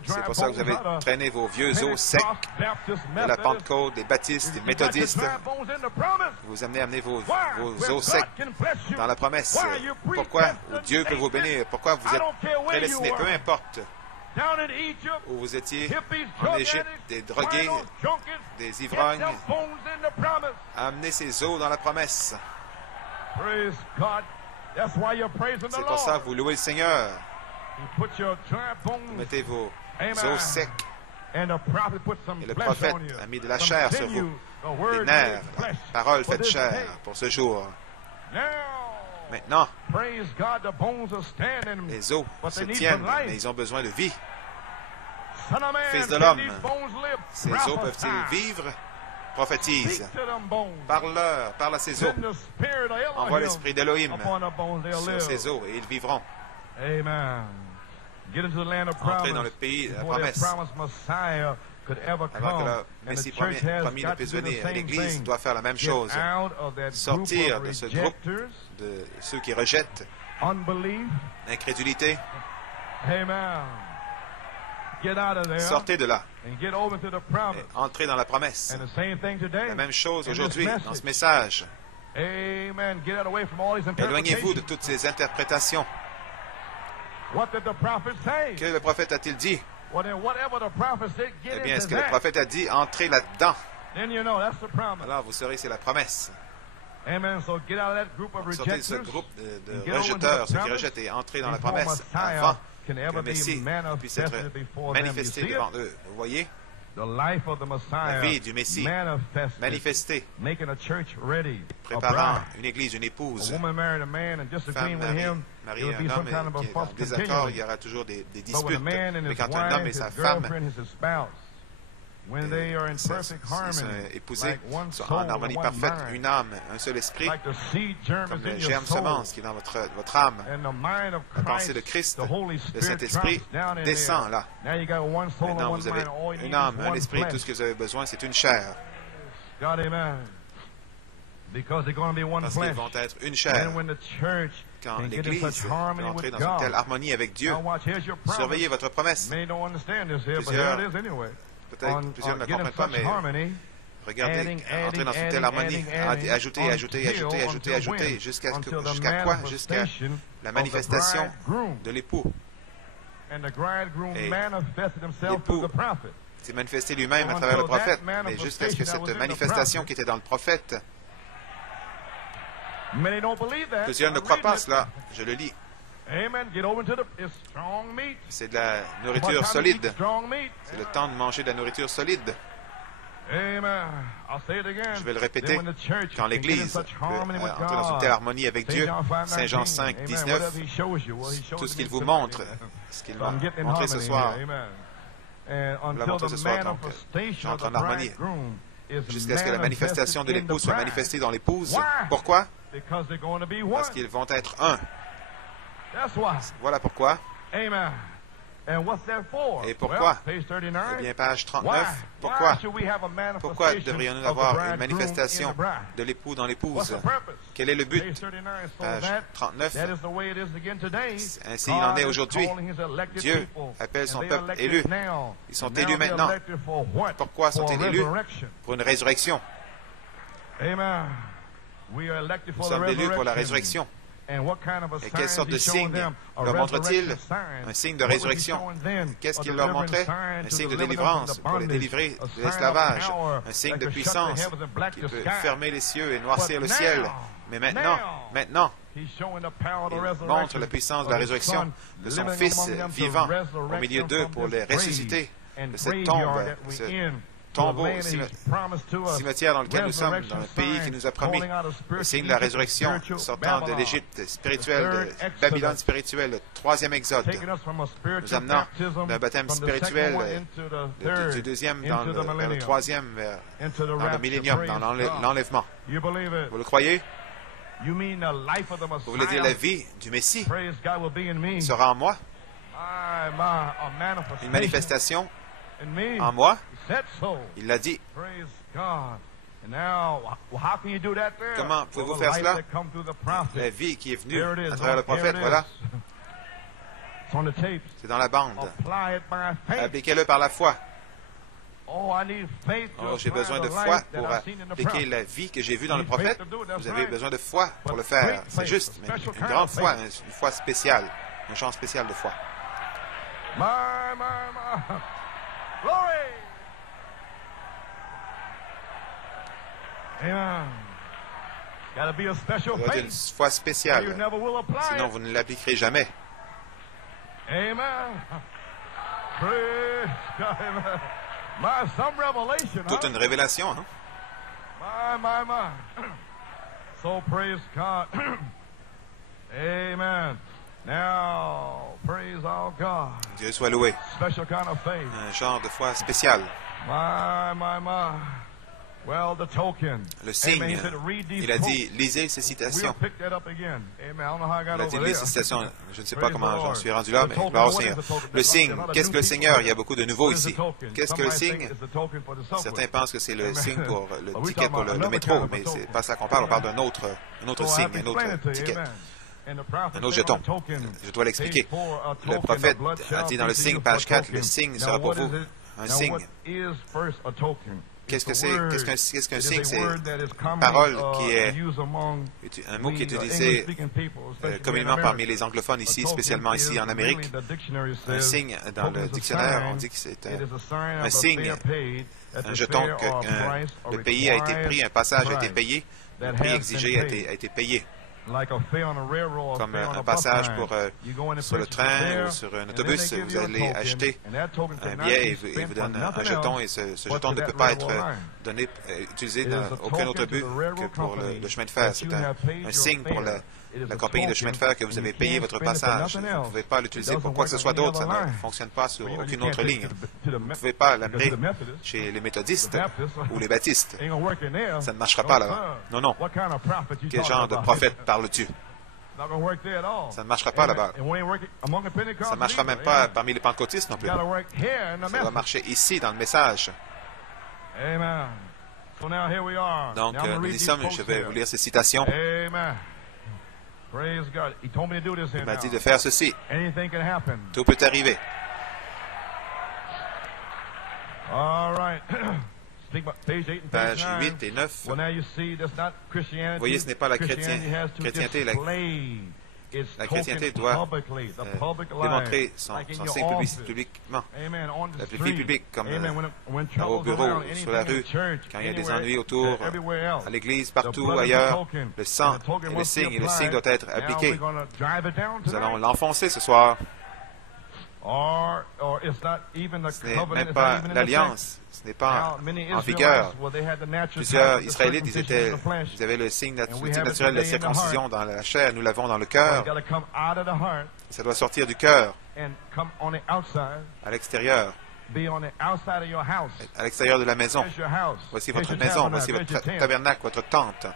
C'est pour ça que vous avez traîné vos vieux os secs de la Pentecôte, des baptistes, des méthodistes. Vous amenez vos os secs dans la promesse. Pourquoi? Dieu peut vous bénir. Pourquoi vous êtes prédestinés? Peu importe où vous étiez, en Égypte, des drogués, des ivrognes, amenez ces os dans la promesse. C'est pour ça que vous louez le Seigneur. Vous mettez vos os secs. Et le prophète a mis de la chair sur vous, des nerfs, la parole faite chair pour ce jour. Maintenant, les os se tiennent, mais ils ont besoin de vie. Fils de l'homme, ces os peuvent-ils vivre? Prophétise. Parle-leur, parle à ces os. Envoie l'esprit d'Élohim sur ces os et ils vivront. Entrez dans le pays de la promesse. Avant que le Messie promis ne puisse venir, l'Église doit faire la même chose. Sortir de ce groupe de ceux qui rejettent l'incrédulité. Sortez de là et entrez dans la promesse. La même chose aujourd'hui dans ce message. Éloignez-vous de toutes ces interprétations. Que le prophète a-t-il dit? Eh bien, est-ce que le prophète a dit, entrez là-dedans? Alors, vous saurez, c'est la promesse. Sortez de ce groupe de rejeteurs, ceux qui rejettent, et entrez dans la promesse avant que le Messie puisse être manifesté devant eux. Vous voyez? La vie du Messie manifestée, préparant une église, une épouse. Femme marie un homme qui est en désaccord, il y aura toujours des disputes. Mais quand un homme et sa femme épousés sont en harmonie parfaite, une âme, un seul esprit, comme le germe semence qui est dans votre âme. La pensée de Christ, le Saint-Esprit, descend là. Maintenant, vous avez une âme, un esprit, tout ce que vous avez besoin, c'est une chair. Parce qu'ils vont être une chair. Quand l'Église va entrer dans une telle harmonie avec Dieu, surveillez votre promesse. Peut-être plusieurs ne comprennent pas, mais regardez, entrer dans une telle harmonie, ajouter, jusqu'à quoi? Jusqu'à la manifestation de l'époux. Et l'époux s'est manifesté lui-même à travers le prophète, mais jusqu'à ce que cette manifestation qui était dans le prophète, plusieurs ne croient pas cela. Je le lis. C'est de la nourriture solide. C'est le temps de manger de la nourriture solide. Je vais le répéter. Quand l'Église peut entrer dans une telle harmonie avec Dieu, Saint Jean 5, 19, tout ce qu'il vous montre, ce qu'il va montrer ce soir, on l'a montré ce soir, donc j'entre en harmonie jusqu'à ce que la manifestation de l'épouse soit manifestée dans l'épouse. Pourquoi? Parce qu'ils vont être un. Voilà pourquoi. Et pourquoi? Eh bien, page 39. Pourquoi? Pourquoi devrions-nous avoir une manifestation de l'époux dans l'épouse? Quel est le but? Page 39. Ainsi il en est aujourd'hui. Dieu appelle son peuple élu. Ils sont élus maintenant. Pourquoi sont-ils élus? Pour une résurrection. Nous sommes élus pour la résurrection. Et quelle sorte de signe leur montre-t-il? Un signe de résurrection. Qu'est-ce qu'il leur montrait? Un signe de délivrance pour les délivrer de l'esclavage. Un signe de puissance qui peut fermer les cieux et noircir le ciel. Mais maintenant, il montre la puissance de la résurrection de son Fils vivant au milieu d'eux pour les ressusciter de cette tombe, tombeau, cimetière dans lequel nous sommes, dans le pays qui nous a promis, le signe de la résurrection, sortant de l'Égypte spirituelle, de Babylone spirituelle, le troisième exode, nous amenant d'un baptême spirituel du deuxième vers le troisième, dans le millénium, dans l'enlèvement. Vous le croyez? Vous voulez dire la vie du Messie sera en moi? Une manifestation en moi? Il l'a dit. Comment pouvez-vous faire cela? La vie qui est venue à travers le prophète, voilà. C'est dans la bande. Appliquez-le par la foi. Oh, j'ai besoin de foi pour appliquer la vie que j'ai vue dans le prophète. Vous avez besoin de foi pour le faire. C'est juste, mais une grande foi, une foi spéciale, un genre spécial de foi. Glory! Amen. Gotta be a special Ça doit être une foi spéciale, sinon vous ne l'appliquerez jamais. Amen. Praise God. Amen. Some revelation, Toute une révélation, hein? My. So praise God. Amen. Now, praise our God. Dieu soit loué. Special kind of faith. Un genre de foi spéciale. My. Well, the token. Le signe. Il a dit, lisez ces citations. Il a dit, lisez ces citations. Je ne sais pas comment j'en suis rendu là, mais gloire au Seigneur. Le signe. Qu'est-ce que le Seigneur? Il y a beaucoup de nouveaux ici. Qu'est-ce que le signe? Certains pensent que c'est le signe pour le ticket pour le métro, mais c'est pas ça qu'on parle. On parle d'un autre signe, un autre ticket. Un autre jeton. Je dois l'expliquer. Le prophète a dit dans le signe, page 4, le signe sera pour vous un signe. Qu'est-ce qu'un signe? C'est une parole qui est un mot qui est utilisé communément parmi les anglophones ici, spécialement ici en Amérique. Un signe, dans le dictionnaire, on dit que c'est un signe, un jeton que le pays a été pris, un passage a été payé, le prix exigé a été payé. Comme un passage sur le train ou sur un autobus, vous allez acheter un billet et vous donne un jeton, et ce jeton ne peut pas être utilisé dans aucun autre but que pour le chemin de fer. C'est un signe pour la compagnie de chemin de fer que vous avez payé votre passage. Vous ne pouvez pas l'utiliser pour quoi que ce soit d'autre. Ça ne fonctionne pas sur aucune autre ligne. Vous ne pouvez pas l'amener chez les méthodistes ou les baptistes. Ça ne marchera pas là-bas. Non. Quel genre de prophète parles-tu? Ça ne marchera pas là-bas. Ça ne marchera même pas parmi les pentecôtistes non plus. Ça doit marcher ici, dans le message. Donc, nous y sommes. Je vais vous lire ces citations. Il m'a dit de faire ceci. Tout peut arriver. Page 8 et 9. Vous voyez, ce n'est pas la chrétienté. La chrétienté doit démontrer son signe publiquement. La vie publique, comme au bureau, sur la rue, quand il y a des ennuis autour, à l'église, partout ailleurs, le sang et le signe doit être appliqué. Nous allons l'enfoncer ce soir. Ce n'est même pas l'alliance, ce n'est pas en vigueur. Plusieurs Israélites, ils avaient le signe naturel de la circoncision dans la chair, nous l'avons dans le cœur. Ça doit sortir du cœur, à l'extérieur. À l'extérieur de la maison. Voici votre maison, voici votre tabernacle, votre tente.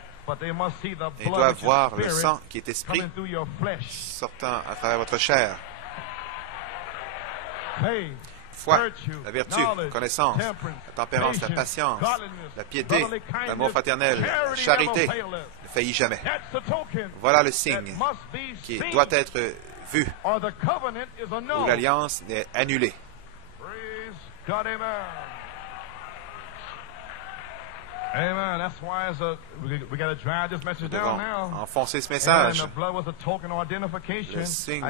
Ils doivent voir le sang qui est esprit sortant à travers votre chair. Foi, la vertu, la connaissance, la tempérance, la patience, la piété, l'amour fraternel, la charité ne faillit jamais. Voilà le signe qui doit être vu, où l'alliance est annulée. Nous devons enfoncer ce message.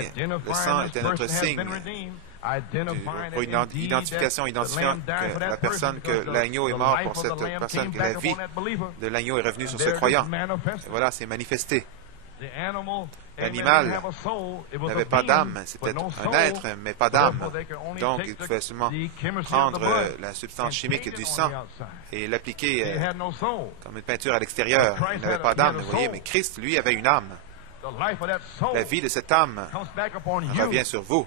Le sang était notre signe pour une identification, identifiant que la personne, que l'agneau est mort pour cette personne, que la vie de l'agneau est revenue sur ce croyant. Et voilà, c'est manifesté. L'animal n'avait pas d'âme, c'était un être, mais pas d'âme. Donc, il pouvait seulement prendre la substance chimique du sang et l'appliquer comme une peinture à l'extérieur. Il n'avait pas d'âme, vous voyez, mais Christ, lui, avait une âme. La vie de cette âme revient sur vous.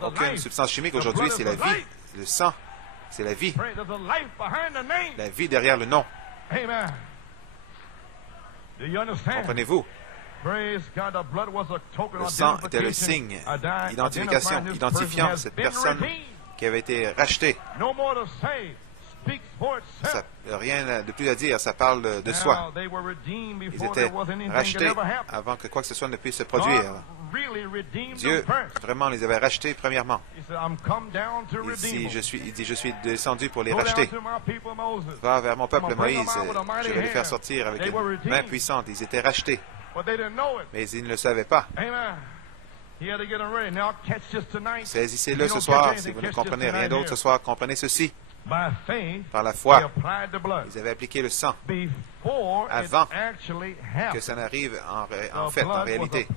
Aucune substance chimique aujourd'hui, c'est la vie. Le sang, c'est la vie. La vie derrière le nom. Comprenez-vous? Le sang était le signe, identifiant cette personne qui avait été rachetée. Ça, rien de plus à dire, ça parle de soi. Ils étaient rachetés avant que quoi que ce soit ne puisse se produire. Dieu vraiment les avait rachetés premièrement. Il dit, je suis descendu pour les racheter. Va vers mon peuple Moïse, je vais les faire sortir avec une main puissante. Ils étaient rachetés, mais ils ne le savaient pas. Saisissez-le ce soir. Si vous ne comprenez rien d'autre ce soir, comprenez ceci. Par la foi, ils avaient appliqué le sang avant que ça n'arrive en réalité.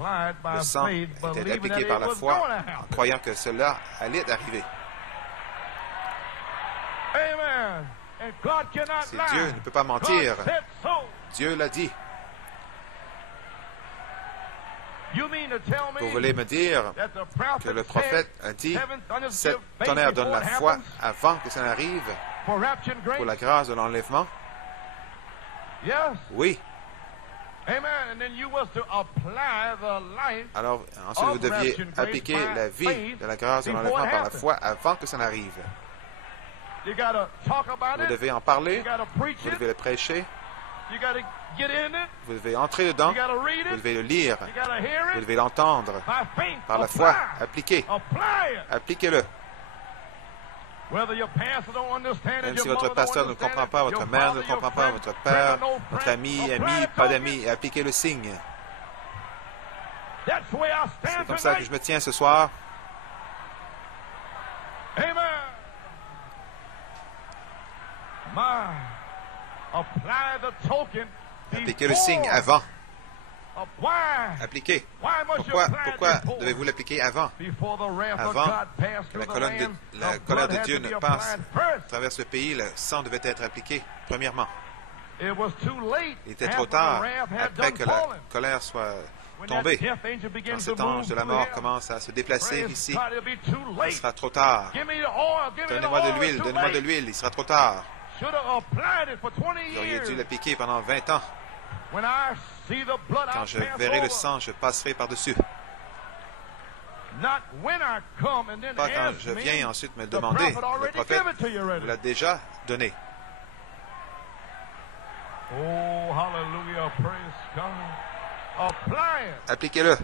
Le sang était appliqué par la foi en croyant que cela allait arriver. Si Dieu ne peut pas mentir, Dieu l'a dit. Vous voulez me dire que le prophète a dit « Sept tonnerres donnent la foi avant que ça n'arrive pour la grâce de l'enlèvement » ? Oui. Alors, ensuite, vous deviez appliquer la vie de la grâce de l'enlèvement par la foi avant que ça n'arrive. Vous devez en parler, vous devez le prêcher, vous devez entrer dedans, vous devez le lire, vous devez l'entendre. Par la foi, appliquez. Appliquez-le. Même si votre pasteur ne comprend pas, votre mère ne comprend pas, votre père, votre ami, pas d'amis, appliquez le signe. C'est comme ça que je me tiens ce soir. Appliquez le signe avant. Appliquez. Pourquoi devez-vous l'appliquer avant? Avant que la colère de Dieu ne passe à travers le pays, le sang devait être appliqué, premièrement. Il était trop tard, après que la colère soit tombée. Quand cet ange de la mort commence à se déplacer ici, il sera trop tard. Donnez-moi de l'huile, il sera trop tard. Vous auriez dû l'appliquer pendant 20 ans. Quand je verrai le sang, je passerai par-dessus. Pas quand je viens et ensuite me demander. Le prophète vous l'a déjà donné. Oh, hallelujah, praise God. Appliquez-le.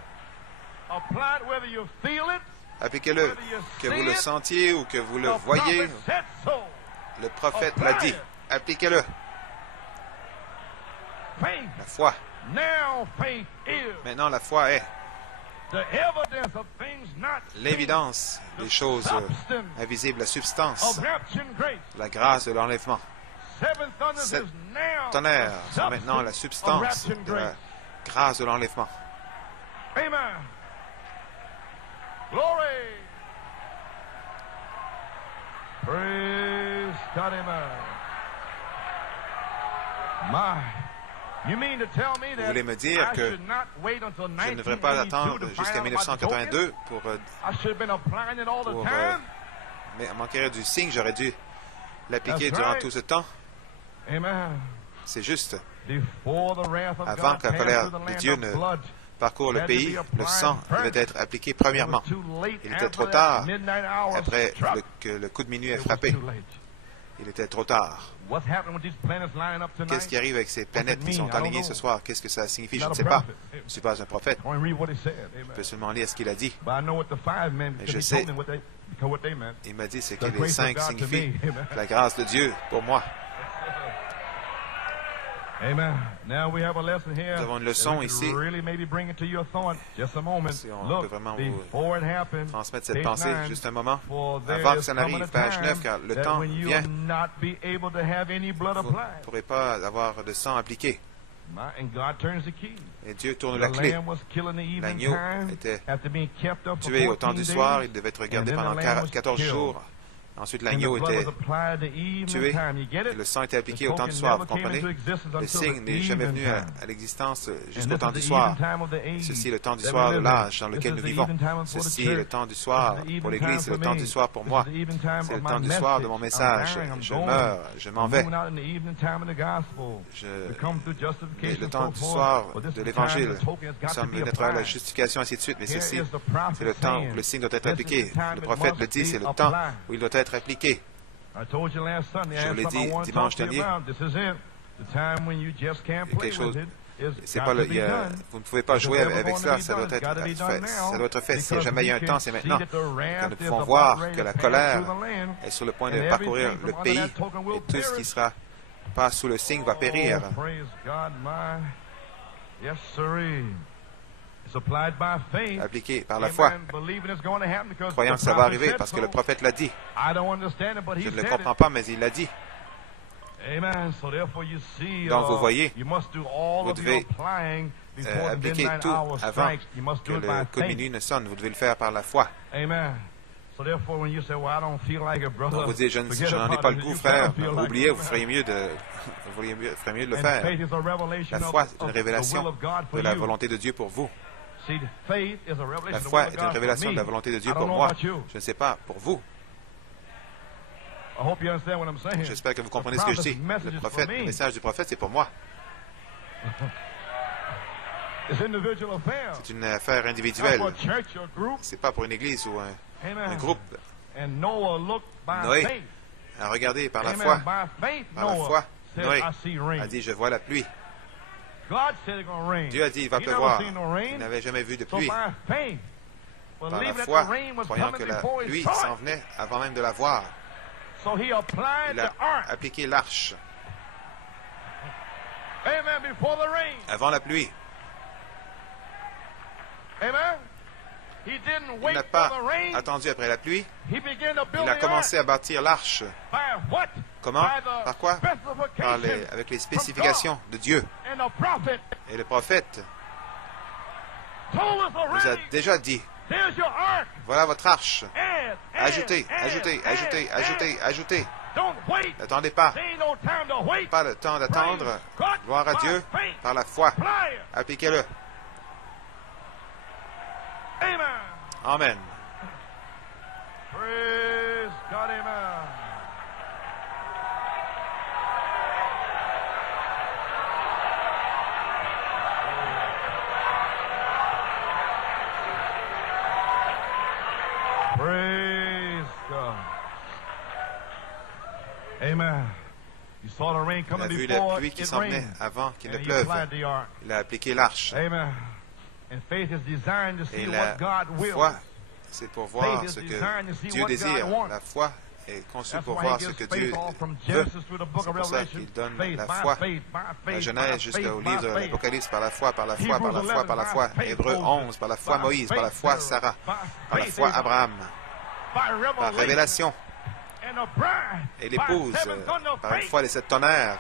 Appliquez-le, que vous le sentiez ou que vous le voyez. Le prophète l'a dit. Appliquez-le. La foi. Maintenant, la foi est l'évidence des choses invisibles, la substance, la grâce de l'enlèvement. Sept tonnerres sont maintenant la substance de la grâce de l'enlèvement. Amen. Glory. Praise God, amen. Vous voulez me dire que je ne devrais pas attendre jusqu'à 1982 pour m'enquérir du signe, j'aurais dû l'appliquer durant tout ce temps. C'est juste. Avant que la colère de Dieu ne parcourt le pays, le sang devait être appliqué premièrement. Il était trop tard après que le coup de minuit ait frappé. Il était trop tard. Qu'est-ce qui arrive avec ces planètes qui sont alignées ce soir? Qu'est-ce que ça signifie? Je ne sais pas. Je ne suis pas un prophète. Je peux seulement lire ce qu'il a dit. Mais je sais. Il m'a dit ce que les 5 signifient. La grâce de Dieu pour moi. Nous avons une leçon ici. Si on peut vraiment vous transmettre cette pensée, juste un moment. Avant que ça n'arrive, page 9, car le temps vient. Vous ne pourrez pas avoir de sang appliqué. Et Dieu tourne la clé. L'agneau était tué au temps du soir. Il devait être gardé pendant 14 jours. Ensuite, l'agneau était tué et le sang était appliqué au temps du soir. Vous comprenez? Le signe n'est jamais venu à l'existence jusqu'au temps du soir. Ceci est le temps du soir de l'âge dans lequel nous vivons. Ceci est le temps du soir pour l'Église. C'est le temps du soir pour moi. C'est le temps du soir de mon message. Je meurs. Je m'en vais. Mais le temps du soir de l'Évangile, nous sommes venus à la justification, ainsi de suite. Mais ceci, c'est le temps où le signe doit être appliqué. Le prophète le dit, c'est le temps où il doit être appliqué. Je vous l'ai dit dimanche dernier. Quelque chose. C'est pas le, vous ne pouvez pas jouer avec cela. Ça doit être fait. Ça doit être fait. S'il n'y a jamais eu un temps, c'est maintenant. Quand nous pouvons voir que la colère est sur le point de parcourir le pays et tout ce qui sera pas sous le signe va périr. Appliqué par la foi, croyant que ça va arriver parce que le prophète l'a dit. Je ne le comprends pas, mais il l'a dit. Donc vous voyez, vous devez appliquer tout avant que le coup de minuit ne sonne. Vous devez le faire par la foi. Donc vous dites, je n'en ai pas le goût, frère. Oubliez, vous feriez mieux de le faire. La foi est une révélation de la volonté de Dieu pour vous. La foi est une révélation de la volonté de Dieu pour moi. Je ne sais pas, pour vous. J'espère que vous comprenez ce que je dis. Le message du prophète, c'est pour moi. C'est une affaire individuelle. Ce n'est pas pour une église ou un groupe. Noé a regardé par la foi. Par la foi, Noé a dit, je vois la pluie. Dieu a dit, il va pleuvoir. Il n'avait jamais vu de pluie. Par la foi, croyant que la pluie s'en venait avant même de la voir, il a appliqué l'arche avant la pluie. Il n'a pas attendu après la pluie. Il a commencé à bâtir l'arche. Comment? Par quoi? Avec les spécifications de Dieu. Et le prophète nous a déjà dit, voilà votre arche. Ajoutez, ajoutez, ajoutez, ajoutez, ajoutez. N'attendez pas. Pas le temps d'attendre. Gloire à Dieu par la foi. Appliquez-le. Amen. Praise God, amen. Praise God. Amen. You saw the rain coming before. Il a vu la pluie qui s'en venait avant qu'il ne pleuve. Il a appliqué l'arche. Amen. Et la foi, c'est pour voir ce que Dieu désire. La foi est conçue pour voir ce que Dieu veut. C'est pour ça qu'il donne la foi. La Genèse jusqu'au livre de l'Apocalypse, par la foi, par la foi, par la foi, par la foi. Hébreux 11, par la foi Moïse, par la foi Sarah, par la foi Abraham, par révélation. Et l'épouse, par une foi des 7 tonnerres.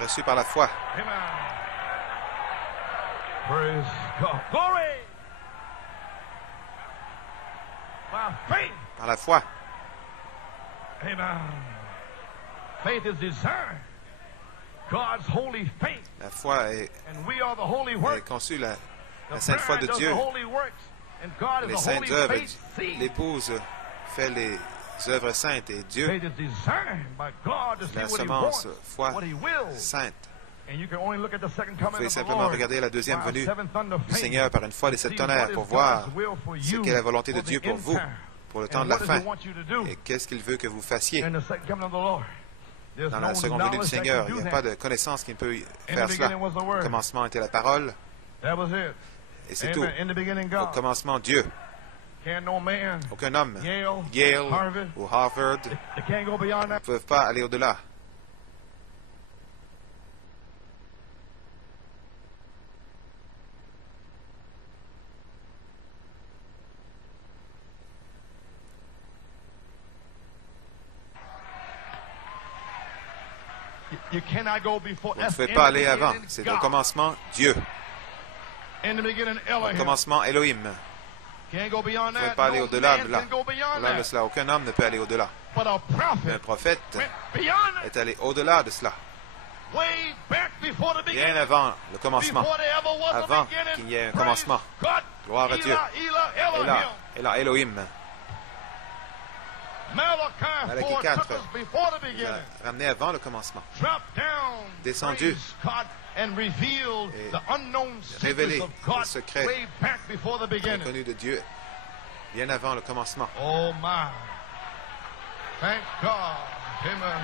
Reçu par la foi. Par la foi. La foi est conçue, la sainte foi de Dieu. Les saintes œuvres. L'épouse fait les œuvres saintes et Dieu, la semence, foi sainte. Vous pouvez simplement regarder la deuxième venue du Seigneur par une foi des 7 tonnerres pour voir ce qu'est la volonté de Dieu pour vous, pour le temps de la fin, et qu'est-ce qu'il veut que vous fassiez. Dans la seconde venue du Seigneur, il n'y a pas de connaissance qui peut faire cela. Au commencement était la parole, et c'est tout. Au commencement, Dieu. Aucun homme, Yale ou Harvard, ne peuvent pas aller au-delà. You cannot go before. Vous ne pouvez pas aller avant. C'est au commencement Dieu. Au commencement Elohim. Vous ne pouvez pas aller au-delà de là. Au-delà de cela, aucun homme ne peut aller au-delà. Mais un prophète est allé au-delà de cela. Bien avant le commencement. Avant qu'il y ait un commencement. Gloire à Dieu. Et là, Elohim. Malachie 4 nous a ramené avant le commencement. Descendu et révélé le secret inconnu de Dieu bien avant le commencement. Oh my. Thank God. Amen.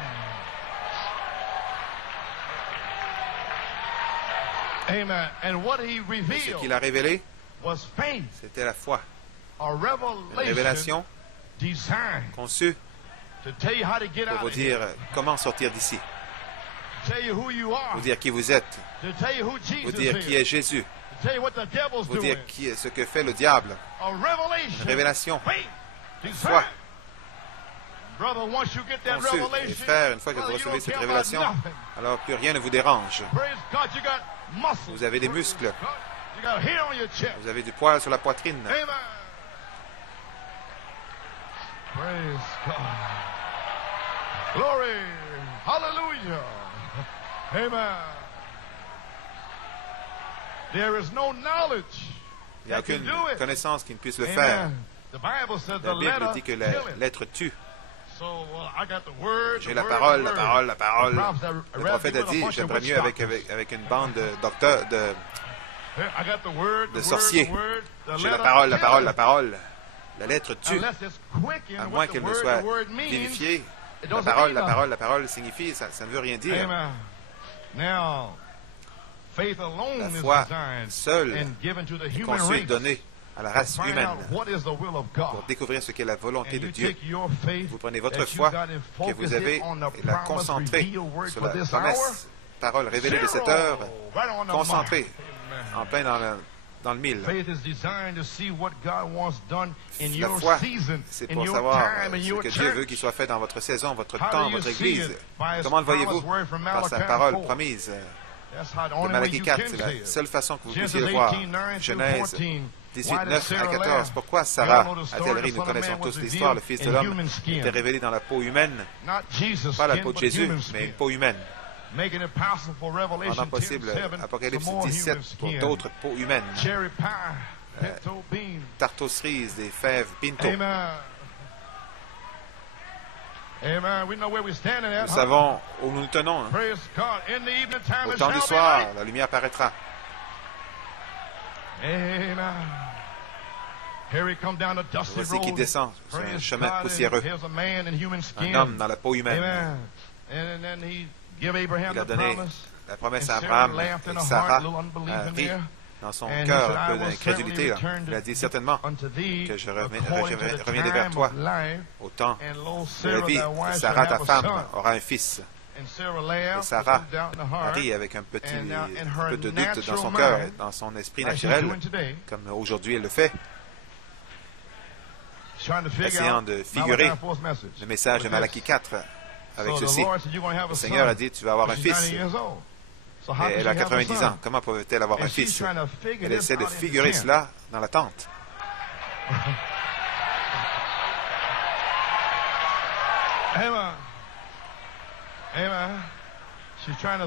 Amen. And what he revealed, ce qu'il a révélé, c'était la foi. Une révélation conçue pour vous dire comment sortir d'ici. Vous dire qui vous êtes. Vous dire qui est Jésus. Vous dire ce que fait le diable. Une révélation. Une foi. Conçue. Et frère, une fois que vous recevez cette révélation, alors plus rien ne vous dérange. Vous avez des muscles. Vous avez du poil sur la poitrine. Praise God. Glory. Hallelujah. Amen. There is no knowledge. Il n'y a aucune connaissance qui ne puisse le faire. La Bible dit que la lettre tue. J'ai la parole, la parole, la parole. Le prophète a dit, j'aimerais mieux avec une bande de docteurs, de sorciers. J'ai la parole, la parole, la parole. La lettre tue, à moins qu'elle ne soit vivifiée. La parole, la parole, la parole signifie, ça ne veut rien dire. La foi seule est conçue et donnée à la race humaine pour découvrir ce qu'est la volonté de Dieu. Vous prenez votre foi que vous avez et la concentrez sur la promesse, parole révélée de cette heure, concentrée en plein dans le mille. La foi, c'est pour savoir ce que Dieu veut qu'il soit fait dans votre saison, votre temps, votre Église. Comment le voyez-vous? Par sa parole promise de Malachie 4. C'est la seule façon que vous puissiez le voir. Genèse 18, 9 à 14. Pourquoi Sarah a-t-elle ri? Nous connaissons tous l'histoire. Le Fils de l'homme était révélé dans la peau humaine. Pas la peau de Jésus, mais une peau humaine. Rendant possible Apocalypse 17 pour d'autres peaux humaines. Tarte aux cerises, des fèves pinto. Nous savons où nous nous tenons. Au temps du soir, la lumière paraîtra. Voici qui descend sur un chemin poussiéreux. Un homme dans la peau humaine. Il a donné la promesse à Abraham et Sarah a ri dans son cœur un peu d'incrédulité. Il a dit certainement que je reviendrai vers toi au temps de la vie. Et Sarah, ta femme, aura un fils. Et Sarah a ri avec un peu de doute dans son cœur et dans son esprit naturel, comme aujourd'hui elle le fait, essayant de figurer le message de Malachie 4 avec ceci. Le Seigneur a dit, tu vas avoir un fils. Et elle a 90 ans. Comment pouvait-elle avoir un fils? Elle essaie de figurer cela dans la tente.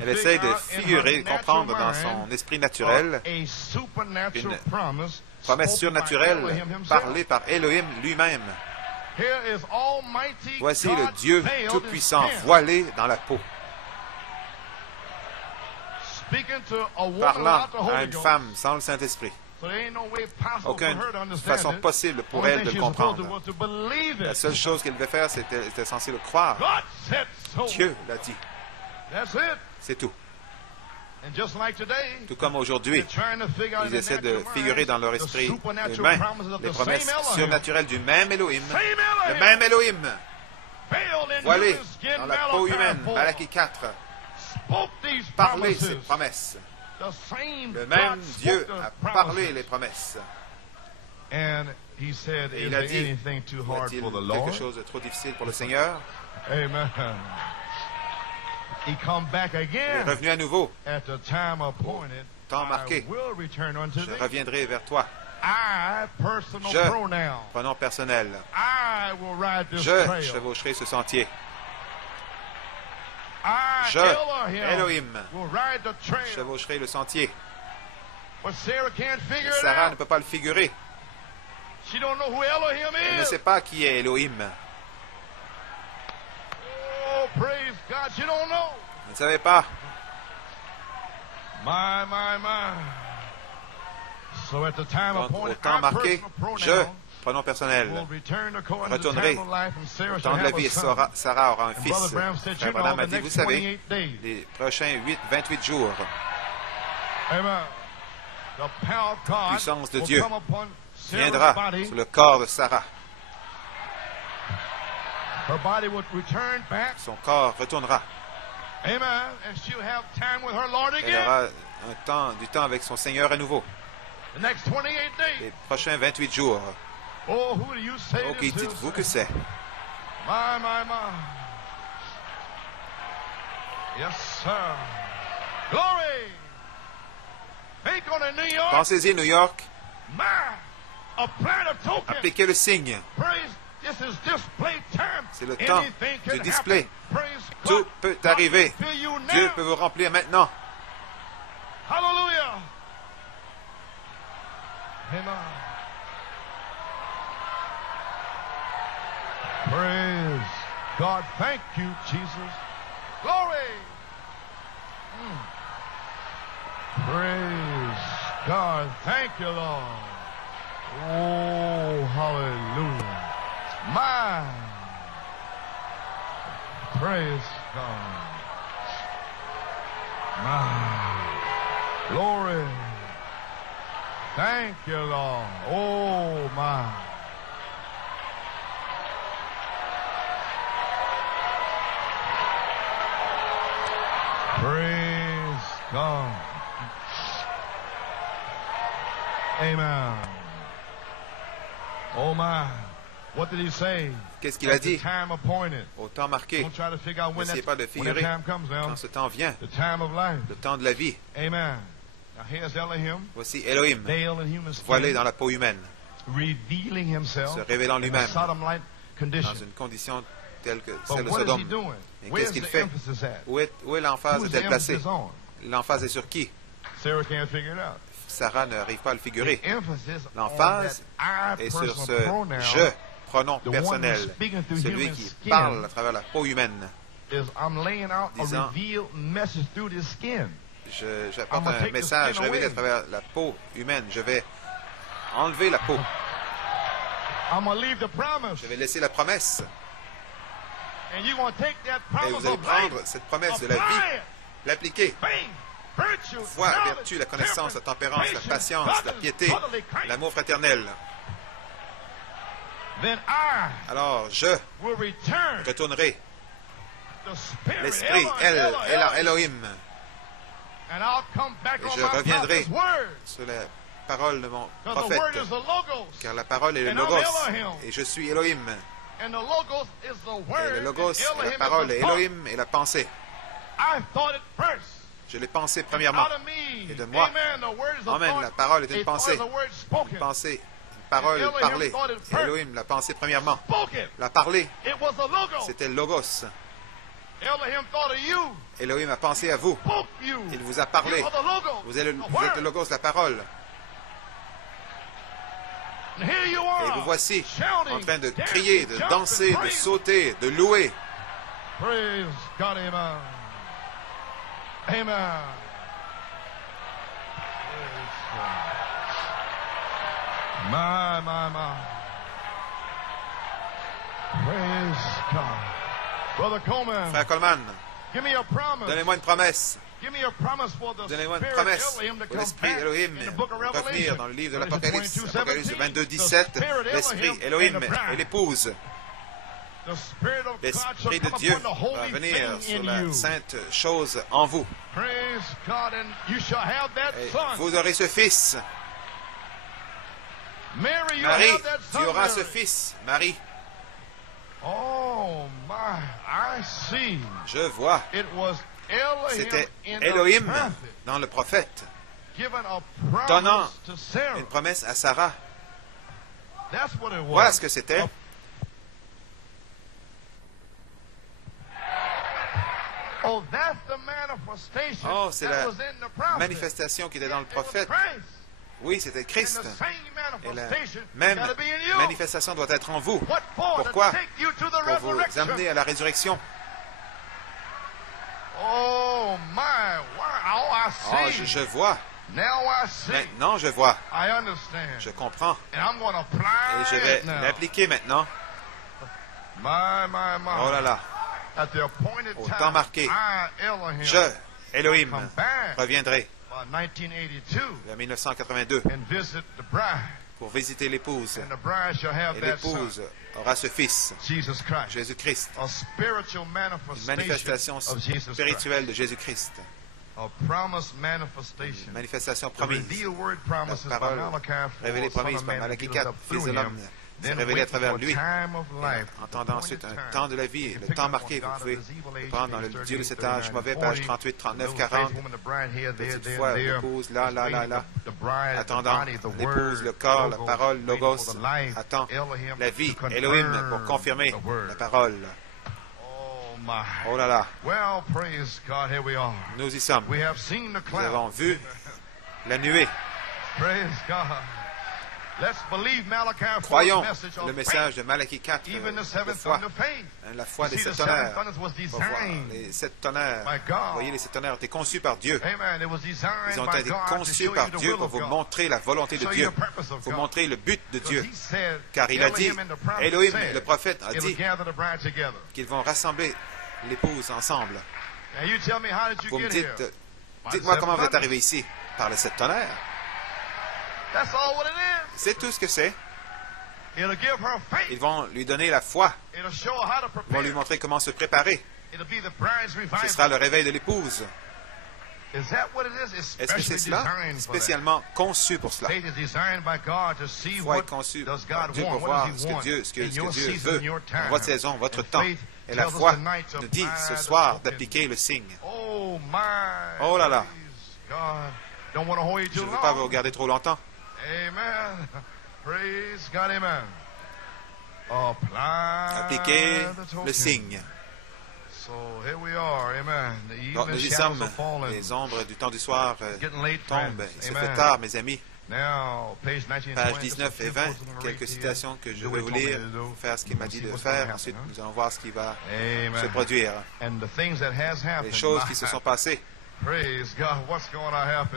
Elle essaie de figurer, comprendre dans son esprit naturel une promesse surnaturelle parlée par Elohim lui-même. Voici le Dieu Tout-Puissant voilé dans la peau, parlant à une femme sans le Saint-Esprit. Aucune façon possible pour elle de le comprendre. La seule chose qu'elle devait faire, c'était censé le croire. Dieu l'a dit. C'est tout. Tout comme aujourd'hui, ils essaient de figurer dans leur esprit humain les promesses surnaturelles du même Elohim. Le même Elohim, voilé dans la peau humaine, Malachie 4, parler ces promesses. Le même Dieu a parlé les promesses. Et il a dit, y a-t-il quelque chose de trop difficile pour le Seigneur? Il est revenu à nouveau. Temps marqué. Je reviendrai vers toi. Pronom personnel. Je chevaucherai ce sentier. Je, Elohim, chevaucherai le sentier. Sarah ne peut pas le figurer. Elle ne sait pas qui est Elohim. Vous ne savez pas. Donc, au temps marqué, je, pronom personnel, retournerai au temps de la vie et Sarah aura un fils. Frère Branham a dit, vous savez, les prochains 28 jours, la puissance de Dieu viendra sur le corps de Sarah. Son corps retournera. Elle aura du temps avec son Seigneur à nouveau. Les prochains 28 jours. Oh, qui dites-vous que c'est? Pensez-y, New York. Appliquez le signe. C'est le temps du display. Tout peut arriver. Dieu peut vous remplir maintenant. Hallelujah. Amen. Praise God. Thank you, Jesus. Glory. Praise God. Thank you, Lord. Oh, hallelujah. My. Praise God. My. Glory. Thank you, Lord. Oh, my. Praise God. Amen. Oh, my. What did he say? Qu'est-ce qu'il a dit? Au temps marqué. N'essayez pas de figurer quand ce temps vient. Le temps de la vie. Amen. Voici Elohim, voilé dans la peau humaine, se révélant lui-même dans une condition telle que celle de Sodome. Et qu'est-ce qu'il fait? Où est l'emphase est-elle placée? L'emphase est sur qui? Sarah n'arrive pas à le figurer. L'emphase est sur ce « je », pronom personnel, celui qui parle à travers la peau humaine, disant j'apporte un message révélé à travers la peau humaine. Je vais enlever la peau. Je vais laisser la promesse. Et vous allez prendre cette promesse de la vie, l'appliquer. Foi, vertu, la connaissance, la tempérance, la patience, la piété, l'amour fraternel. Alors je retournerai. L'esprit, Elohim. Et je reviendrai sur la parole de mon prophète, car la parole est le Logos, et je suis Elohim. Et le Logos, et la parole est Elohim et la pensée. Je l'ai pensé premièrement, et de moi. Amen, la parole est une pensée, une parole parlée. Et Elohim l'a pensé premièrement. La parler, c'était le Logos. Elohim a pensé à vous. Il vous a parlé. Vous êtes le Logos, la parole. Et vous voici en train de crier, de danser, de sauter, de louer. Amen. My. Praise God. Brother Coleman. Frère Coleman, give me a promise. Donnez-moi une promesse. Donnez-moi une promesse pour l'esprit Elohim revenir dans le livre de l'Apocalypse, Apocalypse 22, 17, l'esprit Elohim et l'épouse. L'esprit de Dieu va venir sur la sainte chose en vous. Et vous aurez ce fils. Marie, tu auras ce fils, Marie. Je vois. C'était Elohim dans le prophète, donnant une promesse à Sarah. Voilà ce que c'était. Oh, c'est la manifestation qui était dans le prophète. Oui, c'était Christ. Et la même manifestation doit être en vous. Pourquoi? Pour vous amener à la résurrection. Oh, je vois. Maintenant, je vois. Je comprends. Et je vais l'appliquer maintenant. Oh là là. Au temps marqué, je, Elohim, reviendrai vers 1982 pour visiter l'épouse. Et l'épouse aura ce fils, Jésus-Christ. Une manifestation spirituelle de Jésus-Christ. Une manifestation promise. La parole révélée promise par Malachi 4, Fils de l'homme, s'est révélé à travers lui. Et entendant ensuite un temps de la vie, le temps marqué, vous pouvez le prendre dans le Dieu de cet âge mauvais, page 38, 39, 40. Petite fois, l'épouse, là, attendant l'épouse, le corps, la parole, logos, attend la vie, Elohim, pour confirmer la parole. Oh là là. Nous y sommes. Nous avons vu la nuée. Croyons le message de Malachi 4, la foi des 7 tonnerres. Les 7 tonnerres, vous voyez, les 7 tonnerres étaient conçus par Dieu. Ils ont été conçus par Dieu pour vous montrer la volonté de Dieu, vous montrer le but de Dieu. Car il a dit, Elohim, le prophète, a dit qu'ils vont rassembler l'épouse ensemble. Vous me dites, dites-moi comment vous êtes arrivé ici? Par les 7 tonnerres. C'est tout ce que c'est. Ils vont lui donner la foi. Ils vont lui montrer comment se préparer. Ce sera le réveil de l'épouse. Est-ce que c'est cela? Spécialement conçu pour cela. La foi est conçue par Dieu pour voir ce que Dieu veut dans votre saison, votre temps. Et la foi nous dit ce soir d'appliquer le signe. Oh là là. Je ne veux pas vous garder trop longtemps. Amen. Praise God, amen. Appliquez le signe. Donc, nous y sommes. Les ombres du temps du soir tombent. Il se fait tard, mes amis. Pages 19 et 20, quelques citations que je vais vous lire, faire ce qu'il m'a dit de faire. Ensuite, nous allons voir ce qui va se produire. Les choses qui se sont passées.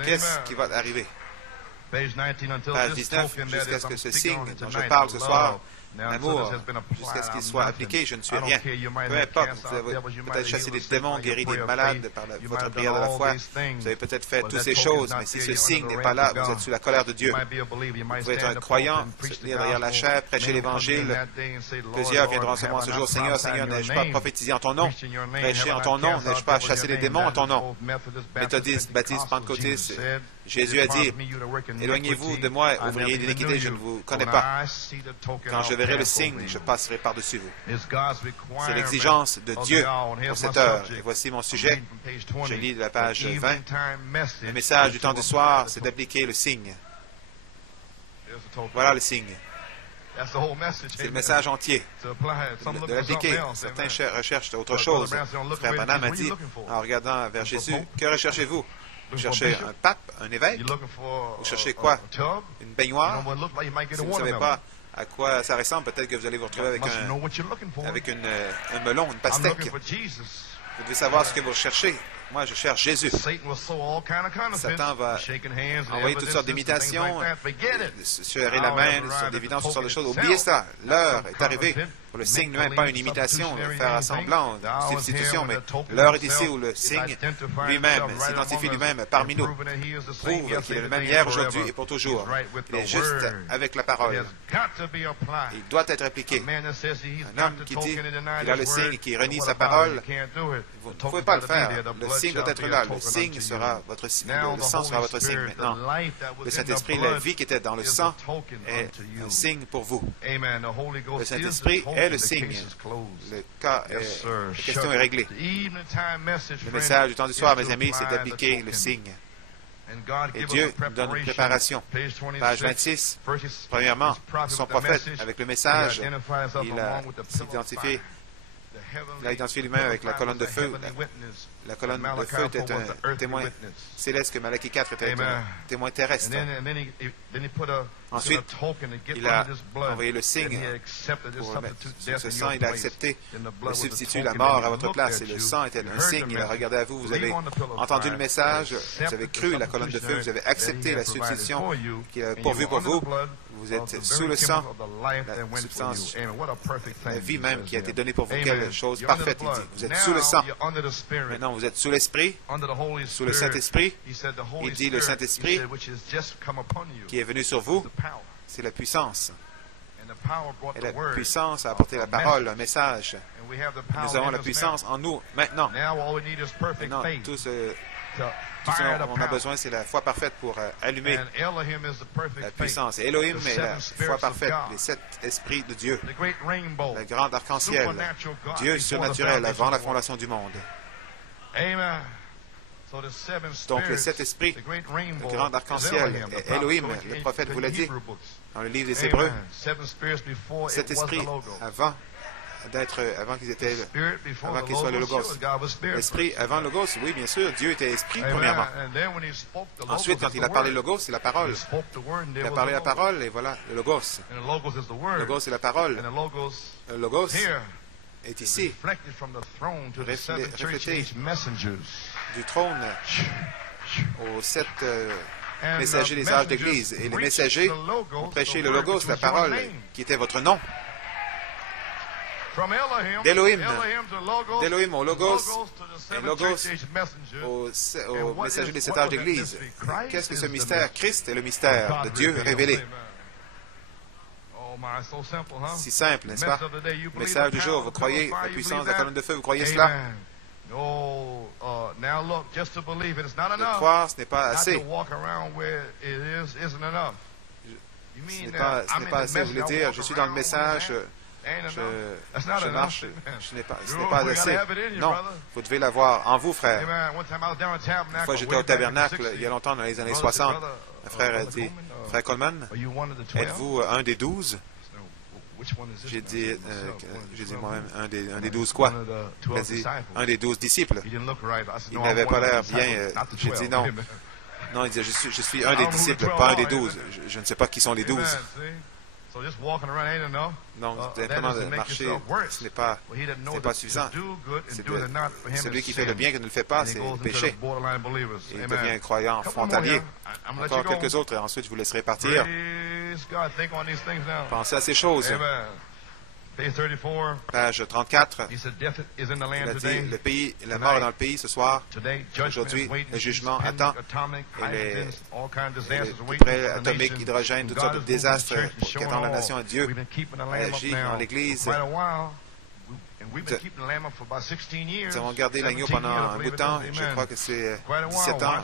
Qu'est-ce qui va arriver? Page 19, jusqu'à ce que ce signe dont je parle ce soir, l'amour, jusqu'à ce qu'il soit appliqué, je ne suis rien. Peu importe, vous avez peut-être chassé des démons, guéri des malades par votre prière de la foi. Vous avez peut-être fait toutes ces choses, mais si ce signe n'est pas là, vous êtes sous la colère de Dieu. Vous pouvez être un croyant, se tenir derrière la chair, prêcher l'Évangile. Plusieurs viendront seulement ce jour, Seigneur, Seigneur, n'ai-je pas prophétisé en ton nom? Prêché en ton nom, n'ai-je pas chassé des démons en ton nom? Méthodiste, baptiste, pentecôtiste, Jésus a dit, éloignez-vous de moi, ouvriers d'iniquité, je ne vous connais pas. Quand je verrai le signe, je passerai par-dessus vous. C'est l'exigence de Dieu pour cette heure. Et voici mon sujet. Je lis de la page 20. Le message du temps du soir, c'est d'appliquer le signe. Voilà le signe. C'est le message entier. De l'appliquer. Certains recherchent autre chose. Frère Branham a dit, en regardant vers Jésus, que recherchez-vous? Vous cherchez un pape, un évêque? Vous cherchez quoi? Une baignoire? Si vous ne savez pas à quoi ça ressemble, peut-être que vous allez vous retrouver avec un melon, une pastèque. Vous devez savoir ce que vous recherchez. Moi, je cherche Jésus. Satan va envoyer toutes sortes d'imitations, serrer la main, sur d'évidence, toutes sortes de choses. Oubliez ça. L'heure est arrivée pour le signe lui-même, pas une imitation, faire semblant, une substitution, mais l'heure est ici où le signe lui-même s'identifie lui-même parmi nous, prouve qu'il est le même hier, aujourd'hui et pour toujours. Il est juste avec la parole. Il doit être appliqué. Un homme qui dit qu'il a le signe et qui renie sa parole, vous ne pouvez pas le faire. Le signe doit être là. Le signe sera votre signe. Le sang sera votre signe maintenant. Le Saint-Esprit, la vie qui était dans le sang, est un signe pour vous. Le Saint-Esprit est le signe. La question est réglée. Le message du temps du soir, mes amis, c'est d'appliquer le signe. Et Dieu nous donne une préparation. Page 26, premièrement, son prophète, avec le message, il a identifié lui-même avec la colonne de feu. La colonne de feu était un témoin céleste, que Malachie 4 était un témoin terrestre. Ensuite, il a envoyé le signe pour mettre sur ce sang. Il a accepté le substitut, la mort à votre place. Et le sang était un signe. Il a regardé à vous. Vous avez entendu le message. Vous avez cru la colonne de feu. Vous avez accepté la substitution qu'il a pourvue pour vous. Vous êtes sous le sang, la substance, la vie même qui a été donnée pour vous. Quelle chose parfaite, il dit. Vous êtes sous le sang. Maintenant, vous êtes sous l'Esprit, sous le Saint-Esprit. Il dit le Saint-Esprit qui est venu sur vous, c'est la puissance. Et la puissance a apporté la parole, un message. Nous avons la puissance en nous maintenant. Maintenant, tout ce dont on a besoin, c'est la foi parfaite pour allumer la puissance. Et Elohim est la foi parfaite, les 7 esprits de Dieu, le grand arc-en-ciel, Dieu surnaturel avant la fondation du monde. Donc les 7 esprits, le grand arc-en-ciel, et Elohim, le prophète vous l'a dit dans le livre des Hébreux, 7 esprits avant qu'ils soient le Logos. L'Esprit avant le Logos, oui, bien sûr, Dieu était Esprit, premièrement. Ensuite, quand il a parlé Logos, c'est la parole. Il a parlé la parole, et voilà, le Logos. Le Logos, c'est la parole. Le Logos est ici, reflété du trône aux 7 messagers des âges d'Église. Et les messagers ont prêché le Logos, la parole, qui était votre nom. D'Elohim au Logos, et Logos au messager des 7 âges d'Église. Qu'est-ce que ce mystère? Christ est le mystère de Dieu révélé. Si simple, n'est-ce pas? Message du jour, vous croyez la puissance de la colonne de feu, vous croyez cela? De croire, ce n'est pas assez. Ce n'est pas assez. Vous voulez dire, je suis dans le message, je marche, ce n'est pas assez. Non, vous devez l'avoir en vous, frère. Une fois, j'étais au tabernacle, il y a longtemps, dans les années 60. Un frère a dit, frère Coleman, êtes-vous un des 12? J'ai dit moi-même, un des 12 quoi? Il a dit, un des 12 disciples. Il n'avait pas l'air bien. J'ai dit non. Non, il disait, je suis un des disciples, pas un des 12. Je ne sais pas qui sont les 12. Donc, simplement de marcher, ce n'est pas suffisant. Celui qui fait le bien qui ne le fait pas, c'est le péché. Il devient un croyant frontalier. Encore quelques autres, et ensuite je vous laisserai partir. Pensez à ces choses. Page 34, il a dit, la mort est dans le pays ce soir. Aujourd'hui, le jugement attend. Et les prêts atomiques, hydrogène, toutes sortes de désastres qui attendent la nation à Dieu agit dans l'Église. Nous avons gardé l'agneau pendant un bout de temps, je crois que c'est 17 ans, un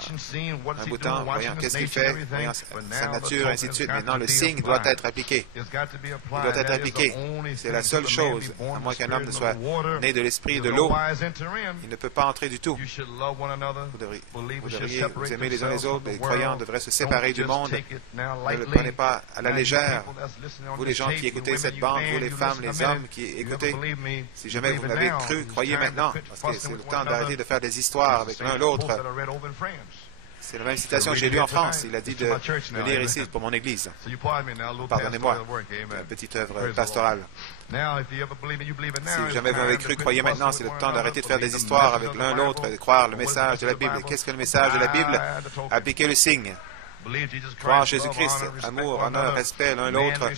bout de temps, voyant qu'est-ce qu'il fait, voyant sa nature, ainsi de suite. Maintenant, le signe doit être appliqué. Il doit être appliqué. C'est la seule chose, à moins qu'un homme ne soit né de l'esprit et de l'eau, il ne peut pas entrer du tout. Vous devriez vous aimer les uns les autres. Les croyants devraient se séparer du monde. Ne le prenez pas à la légère. Vous, les gens qui écoutez cette bande, vous, les femmes, les hommes qui écoutez, si jamais vous m'avez cru, croyez maintenant, parce que c'est le temps d'arrêter de faire des histoires avec l'un l'autre. C'est la même citation que j'ai lue en France. Il a dit de lire ici pour mon Église. Pardonnez-moi, une petite œuvre pastorale. Si jamais vous m'avez cru, croyez maintenant. C'est le temps d'arrêter de faire des histoires avec l'un l'autre et de croire le message de la Bible. Qu'est-ce que le message de la Bible? Appliquer le signe. Croire en Jésus-Christ, amour, honneur, respect l'un l'autre.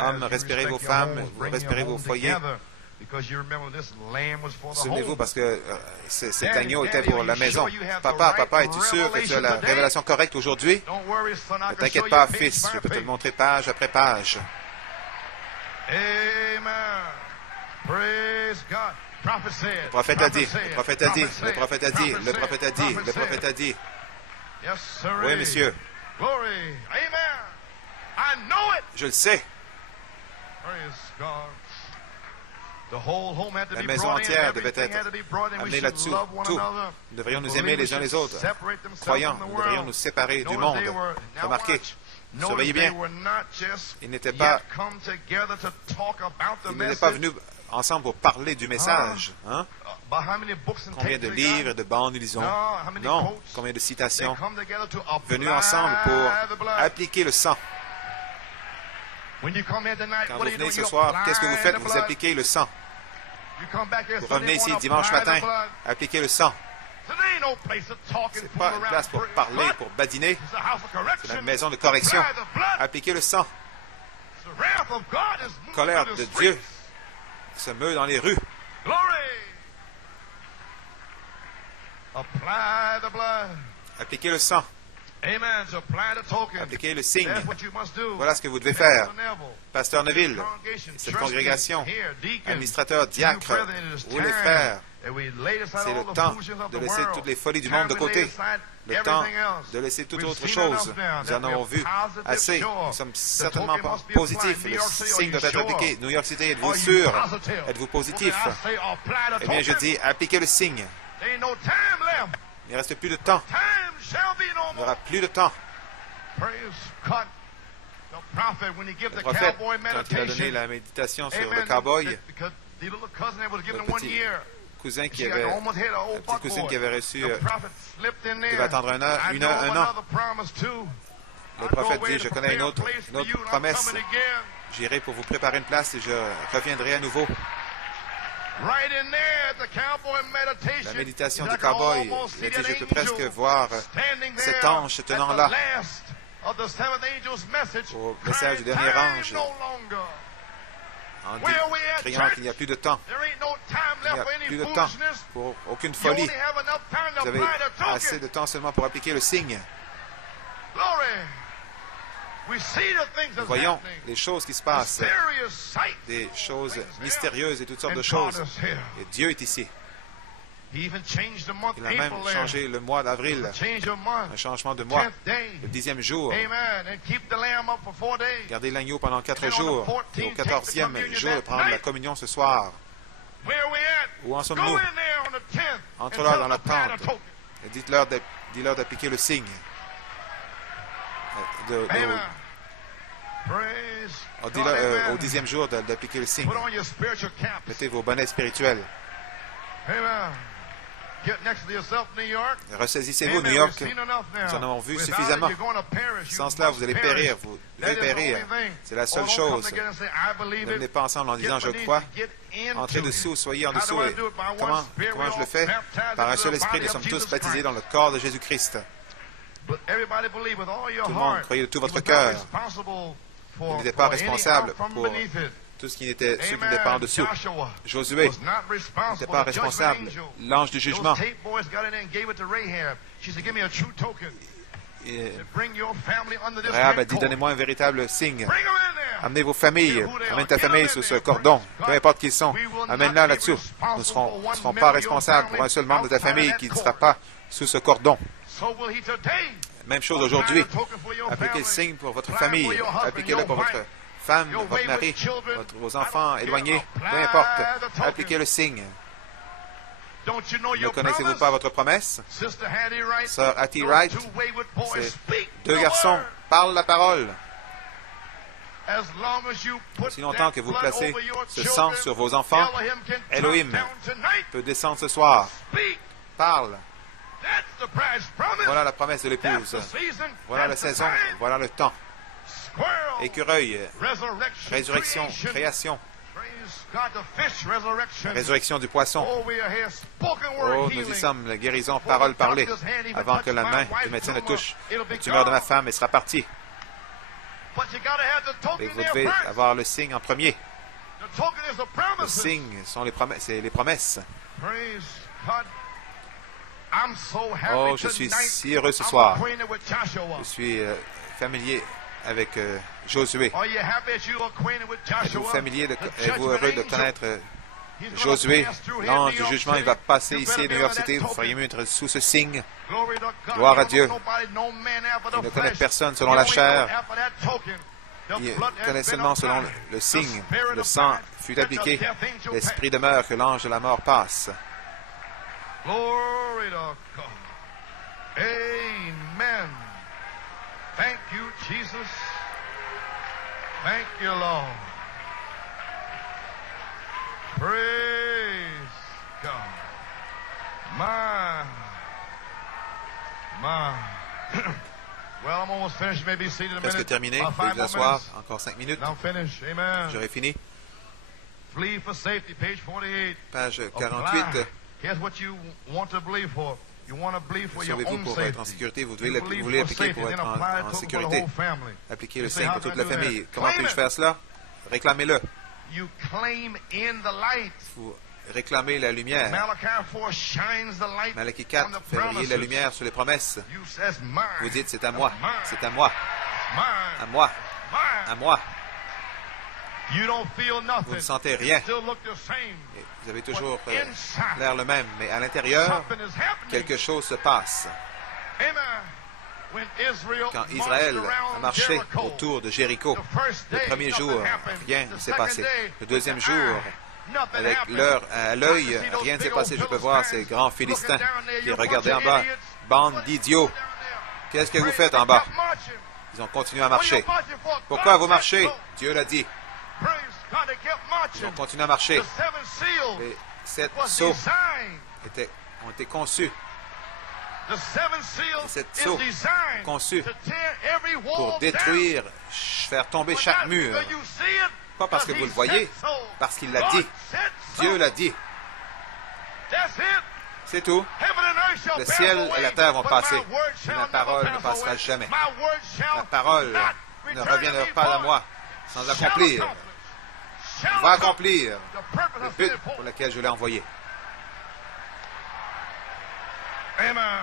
Hommes, respirez vos femmes, respirez vos foyers. Souvenez-vous, parce que cet agneau était pour la maison. Papa, es-tu sûr que tu as la révélation correcte aujourd'hui? Ne t'inquiète pas, fils, je peux te le montrer page après page. Le prophète a dit, le prophète a dit, le prophète a dit, le prophète a dit, le prophète a dit. Oui, monsieur. Je le sais. La maison entière devait être amenée là-dessous. Tout. Nous devrions nous aimer les uns les autres. Croyants, nous devrions nous séparer du monde. Remarquez, surveillez bien. Ils n'étaient pas venus ensemble pour parler du message. Hein? Combien de livres et de bandes ils lisons? Non. Combien de citations? Venus ensemble pour appliquer le sang. Quand vous venez ce soir, qu'est-ce que vous faites? Vous appliquez le sang. Vous revenez ici dimanche matin, appliquez le sang. Ce n'est pas une place pour parler, pour badiner. C'est la maison de correction. Appliquez le sang. La colère de Dieu se meut dans les rues. Appliquez le sang. Appliquez le signe. Voilà ce que vous devez faire. Pasteur Neville, cette congrégation, administrateur, diacre, ou les frères, c'est le temps de laisser toutes les folies du monde de côté. Le temps de laisser toute autre chose. Nous en avons vu assez. Nous sommes certainement positifs. Le signe doit être appliqué. New York City, êtes-vous sûr? Êtes-vous positif? Eh bien, je dis, appliquez le signe. Il ne reste plus de temps. Il n'y aura plus de temps. Le prophète, quand il a donné la méditation sur le cowboy, le petit cousin qui avait, la petite cousine qui avait reçu, qui va attendre un an. Le prophète dit, je connais une autre promesse. J'irai pour vous préparer une place et je reviendrai à nouveau. La méditation du cowboy, il a dit, je peux presque voir cet ange se tenant là au message du dernier ange, en criant qu'il n'y a plus de temps. Il n'y a plus de temps pour aucune folie. Vous avez assez de temps seulement pour appliquer le signe. Nous voyons les choses qui se passent, des choses mystérieuses et toutes sortes de choses. Et Dieu est ici. Il a même changé le mois d'avril, un changement de mois, le 10e jour. Gardez l'agneau pendant 4 jours, et au 14e jour, prendre la communion ce soir. Où en sommes-nous? Entre là dans la tente et dis-leur d'appliquer le signe. Dis-leur au 10e jour d'appliquer le signe. Mettez vos bonnets spirituels. Ressaisissez-vous, New York. Nous en avons vu suffisamment. Sans cela, vous allez périr. Vous devez périr. C'est la seule chose. Ne venez pas ensemble en disant « je crois ». Entrez dessous, soyez en dessous. Et comment je le fais? Par un seul esprit, nous sommes tous baptisés dans le corps de Jésus-Christ. Tout le monde, croyez de tout votre cœur. Vous n'êtes pas responsable pour tout ce qui n'était pas en dessous. Josué n'était pas responsable. L'ange du jugement. Rahab a dit, donnez-moi un véritable signe. Amenez vos familles. Amène ta famille sous ce cordon. Peu importe qui ils sont. Amène-la là-dessous. Nous ne serons pas responsables pour un seul membre de ta famille qui ne sera pas sous ce cordon. Même chose aujourd'hui. Appliquez le signe pour votre famille. Appliquez-le pour votre femme, votre mari, vos enfants éloignés. Peu importe. Appliquez le signe. Ne connaissez-vous pas votre promesse? Sœur Hattie Wright, c'est 2 garçons. Parlent la parole. Aussi longtemps que vous placez ce sang sur vos enfants, Elohim peut descendre ce soir. Parle. Voilà la promesse de l'épouse. Voilà la saison. Voilà le temps. Écureuil, résurrection, création. Résurrection du poisson. Oh, nous y sommes, la guérison, parole parlée, avant que la main du médecin ne touche la tumeur de ma femme et sera partie. Et vous devez avoir le signe en premier. Le signe sont les promesses. Oh, je suis si heureux ce soir. Je suis familier avec Josué. Êtes-vous heureux de connaître Josué, l'ange du jugement, il va passer ici à New York City. Vous feriez mieux d'être sous ce signe. Gloire à Dieu. Il ne connaît personne selon la chair. Il connaît seulement selon le signe. Le sang fut appliqué. L'esprit demeure que l'ange de la mort passe. Glory to God. Amen. Thank you, Jesus. Thank you, Lord. Praise God. My. Well, I'm almost finished. Maybe seated in a minute. Presque terminé. Vous pouvez vous asseoir. Encore 5 minutes. Now finish. Amen. J'aurai fini. Flee for safety, page 48. Page 48. Here's what you want to believe for. You want to believe for your Sauvez-vous own pour être en sécurité. Vous safety. voulez appliquer pour être en sécurité. Appliquez le signe pour toute la famille. Comment puis-je faire cela? Réclamez-le. You claim in the light. Vous réclamez la lumière. Malachie 4 fait briller la lumière sur les promesses. Vous dites, c'est à moi, c'est à moi, à moi, à moi. Vous ne sentez rien. Et vous avez toujours l'air le même, mais à l'intérieur, quelque chose se passe. Quand Israël a marché autour de Jéricho, le premier jour, rien ne s'est passé. Le deuxième jour, avec à l'œil, rien ne s'est passé. Je peux voir ces grands Philistins qui regardaient en bas. Bande d'idiots. Qu'est-ce que vous faites en bas? Ils ont continué à marcher. Pourquoi vous marchez? Dieu l'a dit. Ils ont continué à marcher. Les 7 sceaux ont été conçus. Les 7 sceaux conçus pour détruire, faire tomber chaque mur. Pas parce que vous le voyez, parce qu'il l'a dit. Dieu l'a dit. C'est tout. Le ciel et la terre vont passer, mais ma parole ne passera jamais. Ma parole ne reviendra pas à moi sans accomplir. On va accomplir le but pour lequel je l'ai envoyé. Amen.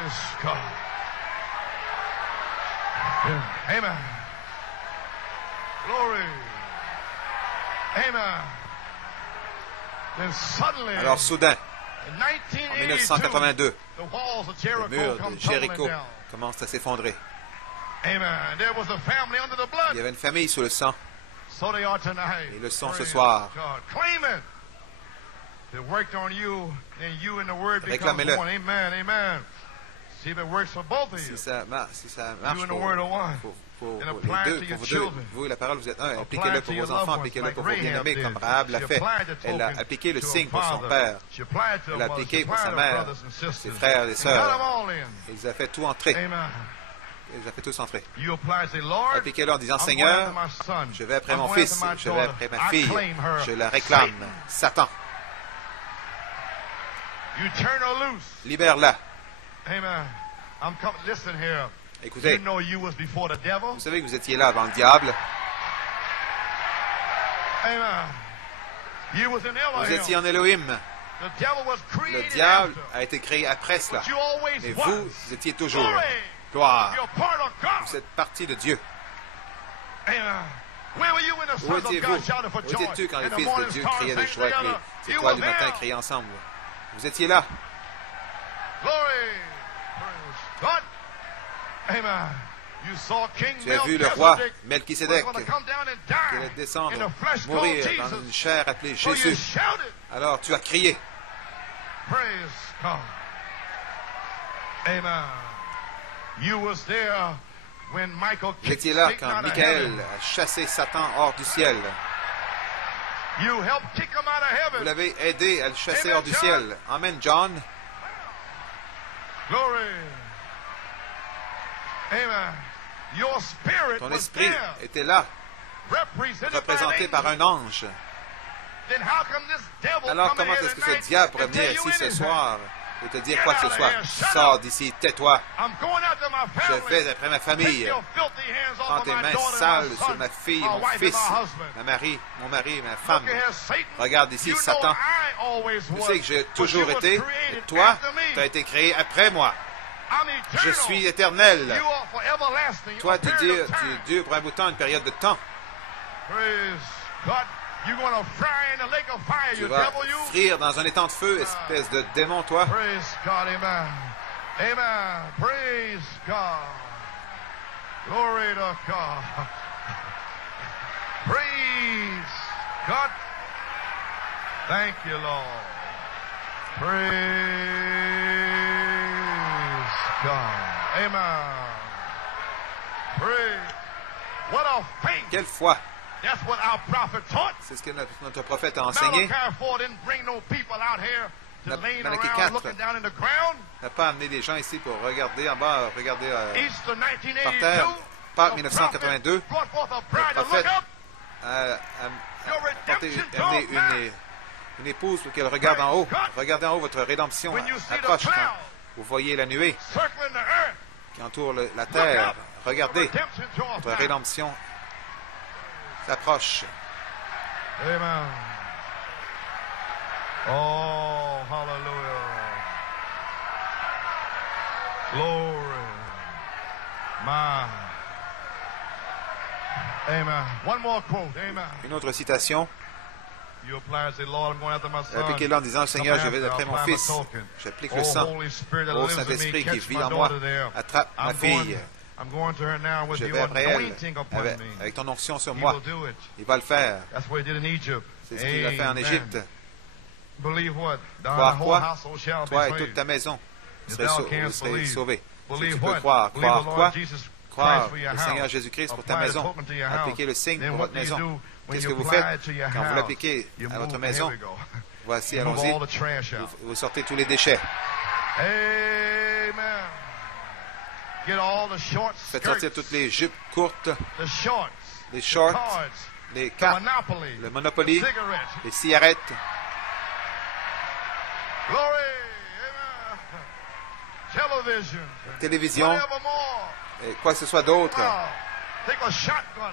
Praise God. Amen. Glory. Amen. Then suddenly, alors soudain, en 1982, le mur de Jéricho commence à s'effondrer. Il y avait une famille sous le sang. Et le sont ce soir. Réclamez-le. Si ça marche pour les deux, pour vous deux, vous et la parole, vous êtes un. Appliquez-le pour vos enfants, appliquez-le pour vos bien-aimés, comme Rahab l'a fait. Elle a appliqué le signe pour son père. Elle l'a appliqué pour sa mère, ses frères et sœurs. Il les a fait tout entrer. Il les a fait tous entrer. Appliquez-le en disant, Seigneur, je vais après mon fils, je vais après ma fille, je la réclame. Satan, libère-la. Écoutez, vous savez que vous étiez là avant le diable. Vous étiez en Elohim. Le diable a été créé après cela. Mais vous étiez toujours. Gloire. Vous êtes partie de Dieu. Où étiez-vous? Où étais-tu quand les fils de Dieu criaient de joie et les étoiles du matin criaient ensemble? Vous étiez là. Tu as vu le roi Melchisédek qui allait descendre, mourir dans une chair appelée Jésus. Alors tu as crié. Vous étiez là quand Michael a chassé Satan hors du ciel. Vous l'avez aidé à le chasser hors du ciel. Amen, John. Ton esprit était là, représenté par un ange. Alors comment est-ce que ce diable pourrait venir ici ce soir et te dire quoi que ce soit? Sors d'ici, tais-toi. Je vais après ma famille. Prends tes mains sales sur ma fille, mon fils, mon mari, ma femme. Regarde ici, Satan. Tu sais que j'ai toujours été, et toi, tu as été créé après moi. Je suis éternel. Toi, tu es Dieu pour un bout de temps, une période de temps. You're going to fry in the lake of fire, Tu you vas devil, you. frire dans un étang de feu, espèce de démon, toi. Praise God, amen. Amen. Praise God. Glory to God. Praise God. Thank you, Lord. Praise God. Amen. Praise. What a faith. Quelle foi! That's what our prophet taught. C'est ce que notre prophète a enseigné. Malachi 4 didn't bring no people out here to laying Malachie around 4 looking down in the ground. n'a pas amené des gens ici pour regarder en bas, regarder Easter par terre. 1982. Pâques 1982, Brought forth a le bride to prophète look up. a Your redemption amené draws nigh. une épouse pour qu'elle regarde en haut. Regardez en haut, votre rédemption When you see the approche. Quand cloud vous voyez la nuée circling the earth, qui entoure la look terre, up. regardez, Your redemption draws votre nigh. rédemption s'approche. Amen. Oh, hallelujah. Glory. My. Amen. One more quote. Amen. Une autre citation. You apply and say, Lord, I'm going after my son. Appliquez-la en disant, Seigneur, je vais après mon fils. J'applique le sang. Ô Saint-Esprit qui vit en moi, attrape ma fille. Je vais après elle, avec ton onction sur moi. Il va le faire. C'est ce qu'il a fait en Égypte. Croire quoi? Toi et toute ta maison, vous serez sauvés. Si tu peux croire quoi? Croire le Seigneur Jésus-Christ pour ta maison. Appliquez le signe pour votre maison. Qu'est-ce que vous faites quand vous l'appliquez à votre maison? Voici, allons-y. Vous sortez tous les déchets. Amen. Faites sortir toutes les jupes courtes, les shorts, les cartes, le Monopoly, les cigarettes. Télévision, et quoi que ce soit d'autre.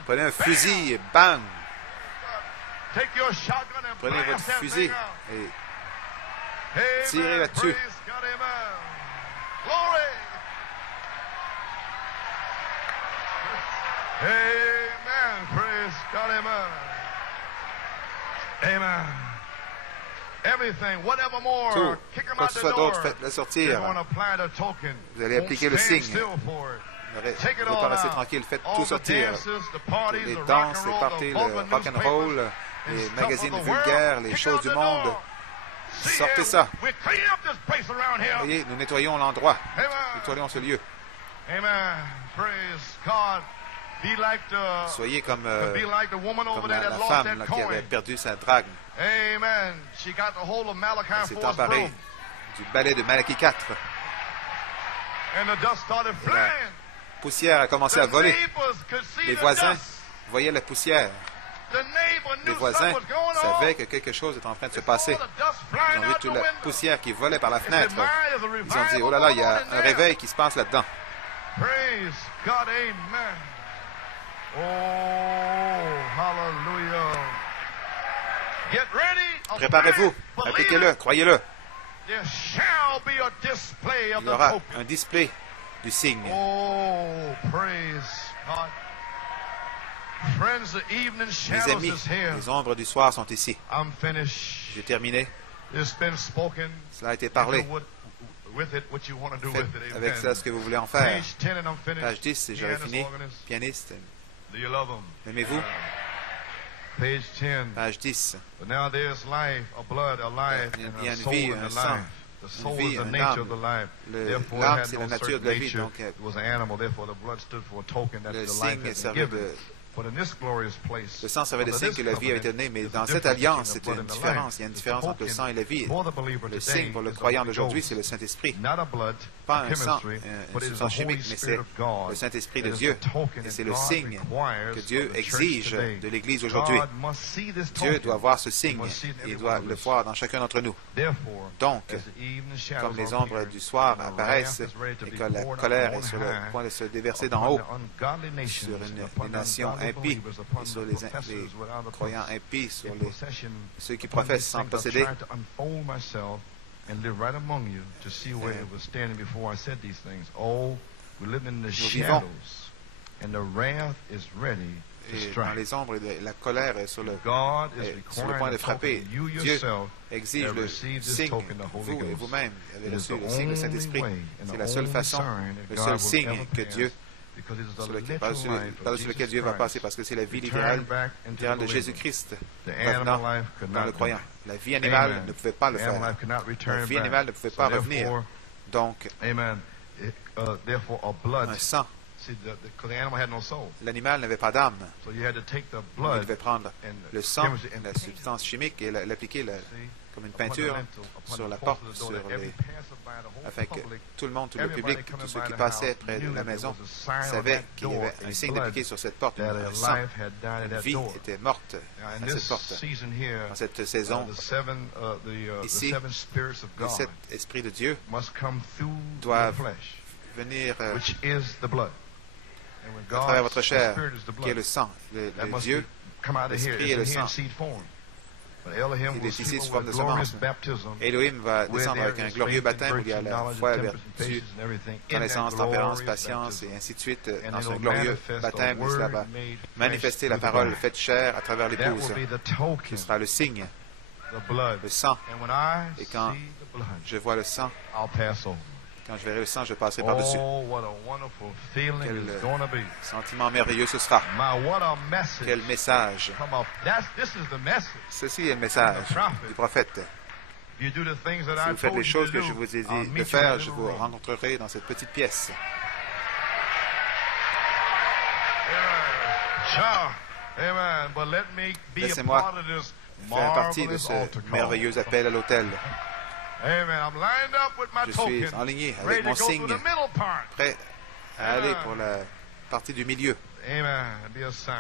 Prenez un fusil et bang! Prenez votre fusil et tirez là-dessus. Amen. Praise God. Amen. Amen. Everything, whatever more, Tout, kick them quoi out que ce the soit door. d'autre, faites-le sortir. They're going to apply the token. Vous allez appliquer le Stand signe. still for it. Ne Take it vous all pas rester out. tranquille, faites All tout the sortir. dances, the parties, Les the rock danses, and les roll, parties, the le vulgar rock'n'roll, newspapers, les and magazines stuff of the world. vulgaires, les Kick choses out du the monde. door. See, Sortez ça. we clean up this place around here. Voyez, nous nettoyons l'endroit. Amen. Nettoyons ce lieu. Amen. Praise God. Be like the, Soyez comme be like the woman over there la that lost femme that là, qui avait coin. perdu sa drague. Amen. She got the hold of Malachi Elle s'est 4's emparée broom. du balai de Malachie 4. And the dust started La flying. poussière a commencé à The voler. neighbors could see Les the voisins dust. voyaient la poussière. The neighbor Les knew voisins something was going on. savaient que quelque chose était en train de se passer. All the dust Ils flying ont vu out the toute la window. poussière qui volait par la They said, fenêtre. "My, there's a Ils ont dit, oh là là, il y a un réveil qui se passe là-dedans. Praise God, amen. Oh, hallelujah. Get ready. Préparez-vous, Believe appliquez-le, it. croyez-le. There shall be a display of Il y the aura token. un display du signe. Oh, praise God. Friends, the evening Mes shadows amis, is here. les ombres du soir sont ici. I'm finished. J'ai terminé. It's been spoken. Cela a été parlé. Do with it what you want to do Faites with it. avec Amen. ça ce que vous voulez en faire. Page 10 and I'm finished. Page 10, et j'aurai Pianist, fini. organist. Pianiste, Do you love them? aimez-vous? Page 10. Page 10. But now there's life, a blood, a life, Il and y a a une soul vie, in un the sang, life. The soul vie, is the un nature âme. of the life. Therefore, L'âme, it had c'est no la nature certain de la vie, nature. donc It was an animal. Therefore, the blood stood for a token that le the life signe had been servait given. de... But in this glorious place, Le sang servait de under signe this que la vie avait été covenant, donnée, mais there's dans a cette difference alliance, between c'est the blood une and the différence. life. Il y a une The différence entre le token sang et la vie. for the believer Le today signe pour le is the croyant Holy d'aujourd'hui, Ghost. c'est le Saint-Esprit. Not a blood, Pas un sang, chemistry, une but it is the substance Holy chimique, mais Spirit c'est of God. le Saint-Esprit de It is Dieu. the token Et that c'est le God signe requires que Dieu of the church exige today. de l'Église aujourd'hui. God must see this Dieu token. doit voir ce He signe. must see it in every Il doit one of le us. voir dans chacun d'entre nous. Therefore, Donc, as the evening shadows comme les are ombres appearing, du soir and the apparaissent wrath is ready to et be que la poured out colère on est sur le high point de se déverser upon d'en haut the ungodly nations, sur upon les the nations ungodly impies believers, upon et sur the les professors without a croyants purpose. impies, sur In les, possession, ceux qui upon professent these sans things, I've posséder. tried to unfold myself and live right among you to see where it was standing before I said these things. Oh, we're living in the Nous vivons shadows. and the wrath is ready to Et dans strike. les ombres, la colère est sur le God is point requiring de a frapper. token. You Dieu yourself exige have le received this signe, token, the Holy vous et Ghost. vous-même avez It is reçu the le signe du only Saint-Esprit. way and C'est the la seule only façon, sign that le God seul will signe ever que pass, Dieu, because it is the par-dessus literal life of lequel Jesus Dieu va passer, Christ. parce que c'est la vie To littérale turn back into the de believer. Jésus-Christ The revenant animal life could dans le not do croyant. it. La vie animale Amen. ne pouvait pas le The animal faire. life could not La return vie back. animale ne pouvait So pas revenir. therefore, Donc, amen. Therefore, a blood. un sang. See, because the animal had no soul. L'animal n'avait pas d'âme. So you had to take the Donc, il blood devait prendre and le sang, give it and la paint it. substance chimique, et l'appliquer See, comme une upon the peinture lintel, upon sur the la post porte, of the door, sur that every les, passerby, the whole afin que public, tout le monde, tout le everybody public, coming tous ceux by qui the passaient house près knew de la that there maison was a sign on savaient that qu'il y door, avait un a signe blood, appliqué sur cette porte, that un a sang. life had died at Une that vie door. était morte Now, in à cette this porte. season here, Dans cette saison, the seven spirits of les God 7 esprits de Dieu must come through the doivent flesh, venir which is the blood. And when à travers God's votre chair, spirit is the qui est blood, le sang. that Le must Dieu, come out of here. l'esprit et le It's in here in sang. seed form. But Elohim Il will est ici seal sous forme with de glorious semence. baptism, Elohim va where descendre there avec un is glorieux faith and baptême où il y a virtue, la knowledge foi, and vertu, temperance and patience and everything in that connaissance, tempérance, glorious patience, baptism. et ainsi de suite, And dans it'll un glorieux manifest baptême. the Et cela word va made manifester flesh la through the parole bride. faite chair à travers That l'épouse. will be the token, Ce sera le signe, the blood. le sang. And when I Et quand see the blood, je vois le sang, I'll pass over. quand je verrai le sang, je passerai par-dessus. Oh, what a wonderful feeling Quel it's going to be. sentiment merveilleux ce sera. My, what a message. Quel message. Come up. This is the message. Ceci est le message du prophète. You do the things that Si I vous faites told les you choses to que do, je vous ai I'll dit de meet you in faire, the je little vous room. rencontrerai dans cette petite pièce. Amen. But let me be a Laissez-moi part of this faire partie de marvelous ce altar call. merveilleux appel à l'autel. Amen. I'm lined up with my Je suis token, enligné ready avec mon to go through signe, the middle part. prêt à aller pour la partie du milieu. Amen. Be a sign.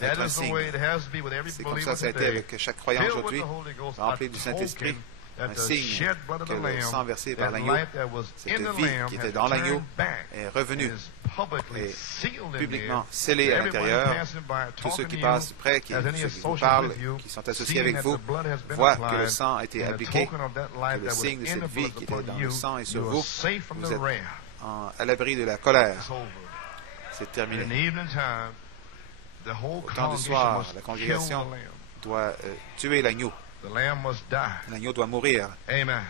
That Être un is the signe. way it has to be with every C'est comme believer ça a été today. avec chaque croyant Filled with aujourd'hui, the Holy Ghost, rempli a du Saint-Esprit, token that un the signe shed blood of que the le sang Lamb, versé par that l'agneau, life that was cette in the vie Lamb qui has était dans l'agneau, returned back est revenue and is publicly et sealed in publiquement there. scellée à Everyone l'intérieur. passing by, Tous ceux talking qui to passent you, près, qui as any ceux qui vous associate parlent, with you, qui sont associés seeing avec that vous, the blood has been voient que applied, le sang a été and the appliqué, token of that que life le that was signe de in cette the vie blood qui était upon dans you, le sang est sur you are vous. safe from Vous the êtes wrath. à l'abri de la colère. It's over. C'est In the terminé. evening time, the whole Au temps du congregation soir, must la kill the congrégation lamb. doit tuer l'agneau. The lamb must die. L'agneau doit mourir. Amen.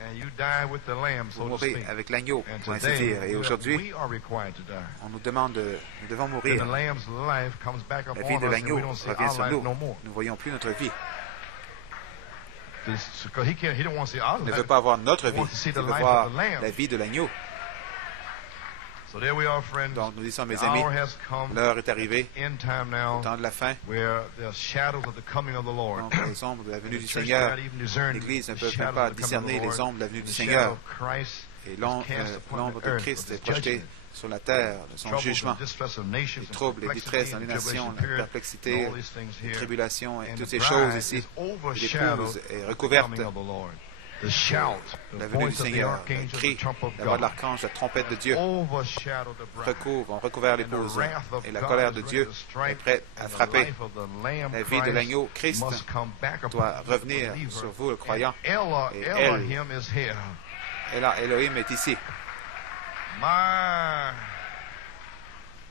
And you die with the lamb, Vous so to mourrez speak. avec l'agneau, And pour ainsi today, dire. Et aujourd'hui, we are required to die. on nous demande, nous devons Then mourir. the lamb's life comes back La upon vie de us, and l'agneau we don't see revient our sur life nous. no more. Nous ne voyons plus notre vie. Because he don't want to see our Il ne veut life. pas voir notre He vie. wants to see Il the veut life voir of the lamb. la vie de l'agneau. So there we are, friends. Donc, nous disons, mes The amis, hour has come. l'heure est arrivée, End time now, au temps de la fin. where the shadows of the coming of the Lord. Donc, les ombres de la venue The du church Seigneur, cannot even discern l'Église ne the peut même shadows pas of the coming of the discerner les Lord. ombres de la venue du The Seigneur. shadow of Christ Et is cast upon l'ombre the de earth Christ of est his projetée judgment. sur la terre de son Troubles jugement. and distress of nations Les and troubles, les perplexity détresses dans and les nations, tribulation la period, perplexité, and all these things les here. tribulations et And toutes the ces choses bride ici. is Et overshadowed l'épouse est the recouverte coming of the Lord. The shout, the la venue du voice of the Seigneur, le archangel, the cri, trump of la voix de God. l'archange, la trompette de Dieu Overshadow the bride. ont recouvert And the l'épouse. wrath of Et la God colère is de ready Dieu to est strike, prête à and the frapper. life of the Lamb La vie de l'agneau, Christ, must come back upon doit the revenir believer. sur vous, le croyant. And Et Elohim is here. Et là, Elohim est ici. My.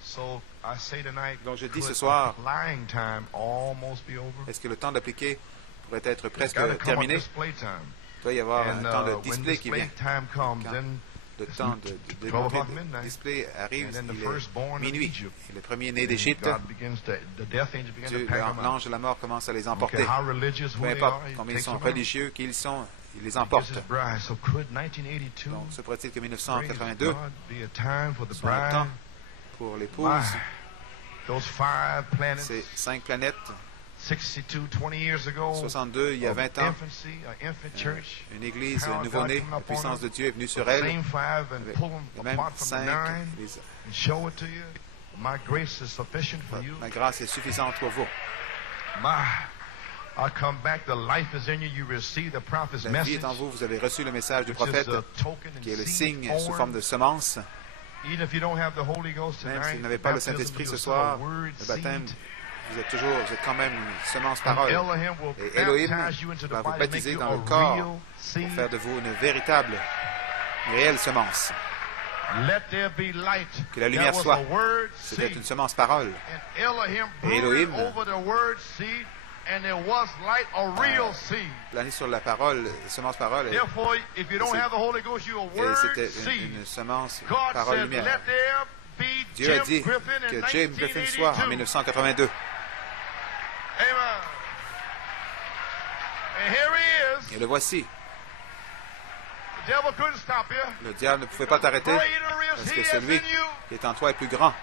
So I say tonight, Donc je dis ce could soir, lying time almost be over? est-ce que le temps d'appliquer pourrait être It's presque got to come on terminé? display time. Il doit y avoir un And temps de when display qui display vient. time comes, Quand then Le temps de 12 montrer o'clock le midnight. display arrive, And then the il firstborn est of minuit. Egypt. Et le premier-né d'Égypte, God begins to, the death angel begins to pack them out. l'ange de la mort commence à les Okay, emporter. how religious who Peu they importe are, he combien ils takes sont them out. religieux, qui ils sont, il les He gives emporte. his bride. So could 1982 Donc, se pourrait-il que praise 1982 God, be a time for the soit un bride? temps pour l'épouse, My, those 5 planets, ces 5 planètes, 62, 20 years ago, 62, il y a of 20 ans, infancy, an infant church, une église power of nouveau-née, God la coming upon puissance de them, Dieu est venue sur the elle, same 5 and avec pull them les mêmes apart from the 5, 9 and show it to you. My grace is sufficient for you. ma grâce est suffisante pour vous. My, I come back. The life is in you. You receive the prophet's La vie message, est en vous, vous avez reçu le message du which is prophète, the token and qui est le seed signe sous form. forme de semence. Even if you don't have the Holy Ghost Même tonight, si vous n'avez pas le baptism Saint-Esprit is ce still a soir, word le baptême, seed. vous êtes quand même une semence And parole. Elohim will Et Elohim baptize you into the va vous body, make baptiser you dans a le corps real pour seed. faire de vous une véritable, une réelle semence. Que la lumière soit. C'était une semence parole. Et Elohim plané sur la parole, semence parole. Et c'était une semence parole lumière. Dieu a dit que James Griffin soit en 1982. Et le voici. Le diable ne pouvait pas t'arrêter parce que celui qui est en toi est plus grand.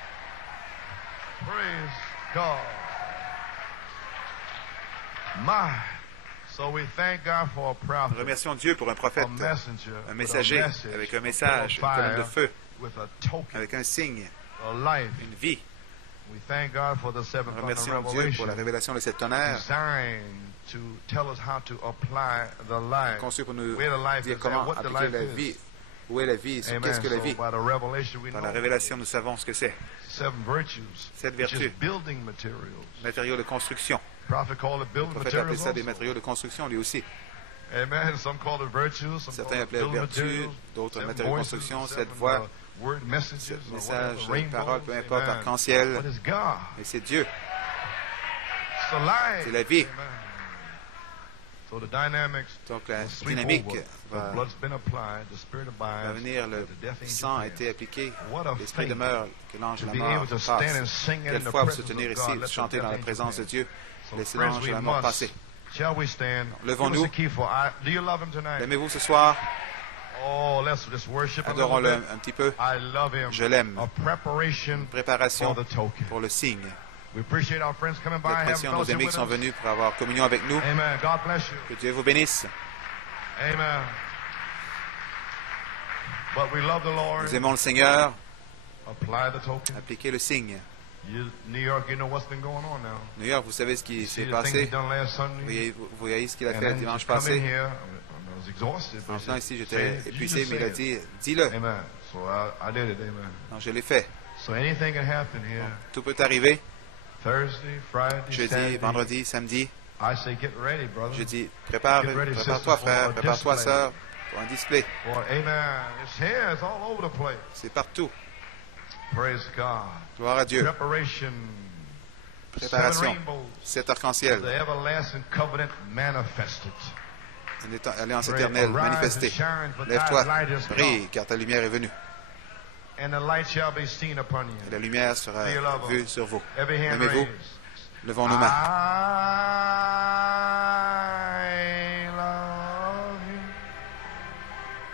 Nous remercions Dieu pour un prophète, un messager avec un message, une colonne de feu, avec un signe, une vie. Nous remercions Dieu pour la révélation de cette tonnerre, conçu pour nous dire comment appliquer la vie. Où est la vie? Qu'est-ce que la vie? Par la révélation, nous savons ce que c'est. 7 vertus, matériaux de construction. Le prophète appelait ça des matériaux de construction, lui aussi. Certains appelaient vertus, d'autres matériaux de construction, 7 voix, 7 messages, paroles, peu importe, arc-en-ciel. Et c'est Dieu. C'est la vie. Donc la dynamique va venir, le sang a été appliqué, l'esprit demeure, que l'ange de la mort passe. Quelle foi pour se tenir ici, chanter dans la présence de Dieu, laisser l'ange de la mort passer. Levons-nous. L'aimez-vous ce soir? Adorons-le un petit peu. Je l'aime. Une préparation pour le signe. Nous apprécions nos amis qui sont venus pour avoir communion avec nous. Que Dieu vous bénisse. Nous aimons le Seigneur. Appliquez le signe. New York, vous savez ce qui s'est passé. Vous voyez ce qu'il a fait dimanche passé. En venant ici, j'étais épuisé, mais il a dit, dis-le. Donc, je l'ai fait. Tout peut arriver. Jeudi, vendredi, samedi. Je dis, prépare-toi, frère, prépare-toi, sœur, pour un display. C'est partout. Gloire à Dieu. Préparation. 7 arc-en-ciel. Une alliance éternelle manifestée. Lève-toi, brille, car ta lumière est venue. Et la lumière sera vue sur vous. Aimez-vous? Levons nos mains.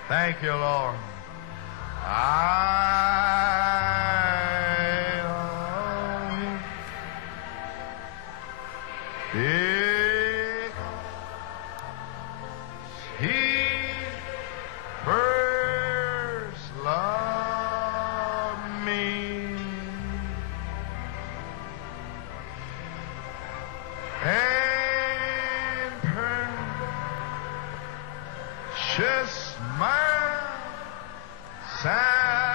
Thank you, Lord. I love you. He first loved me and purchased my salvation.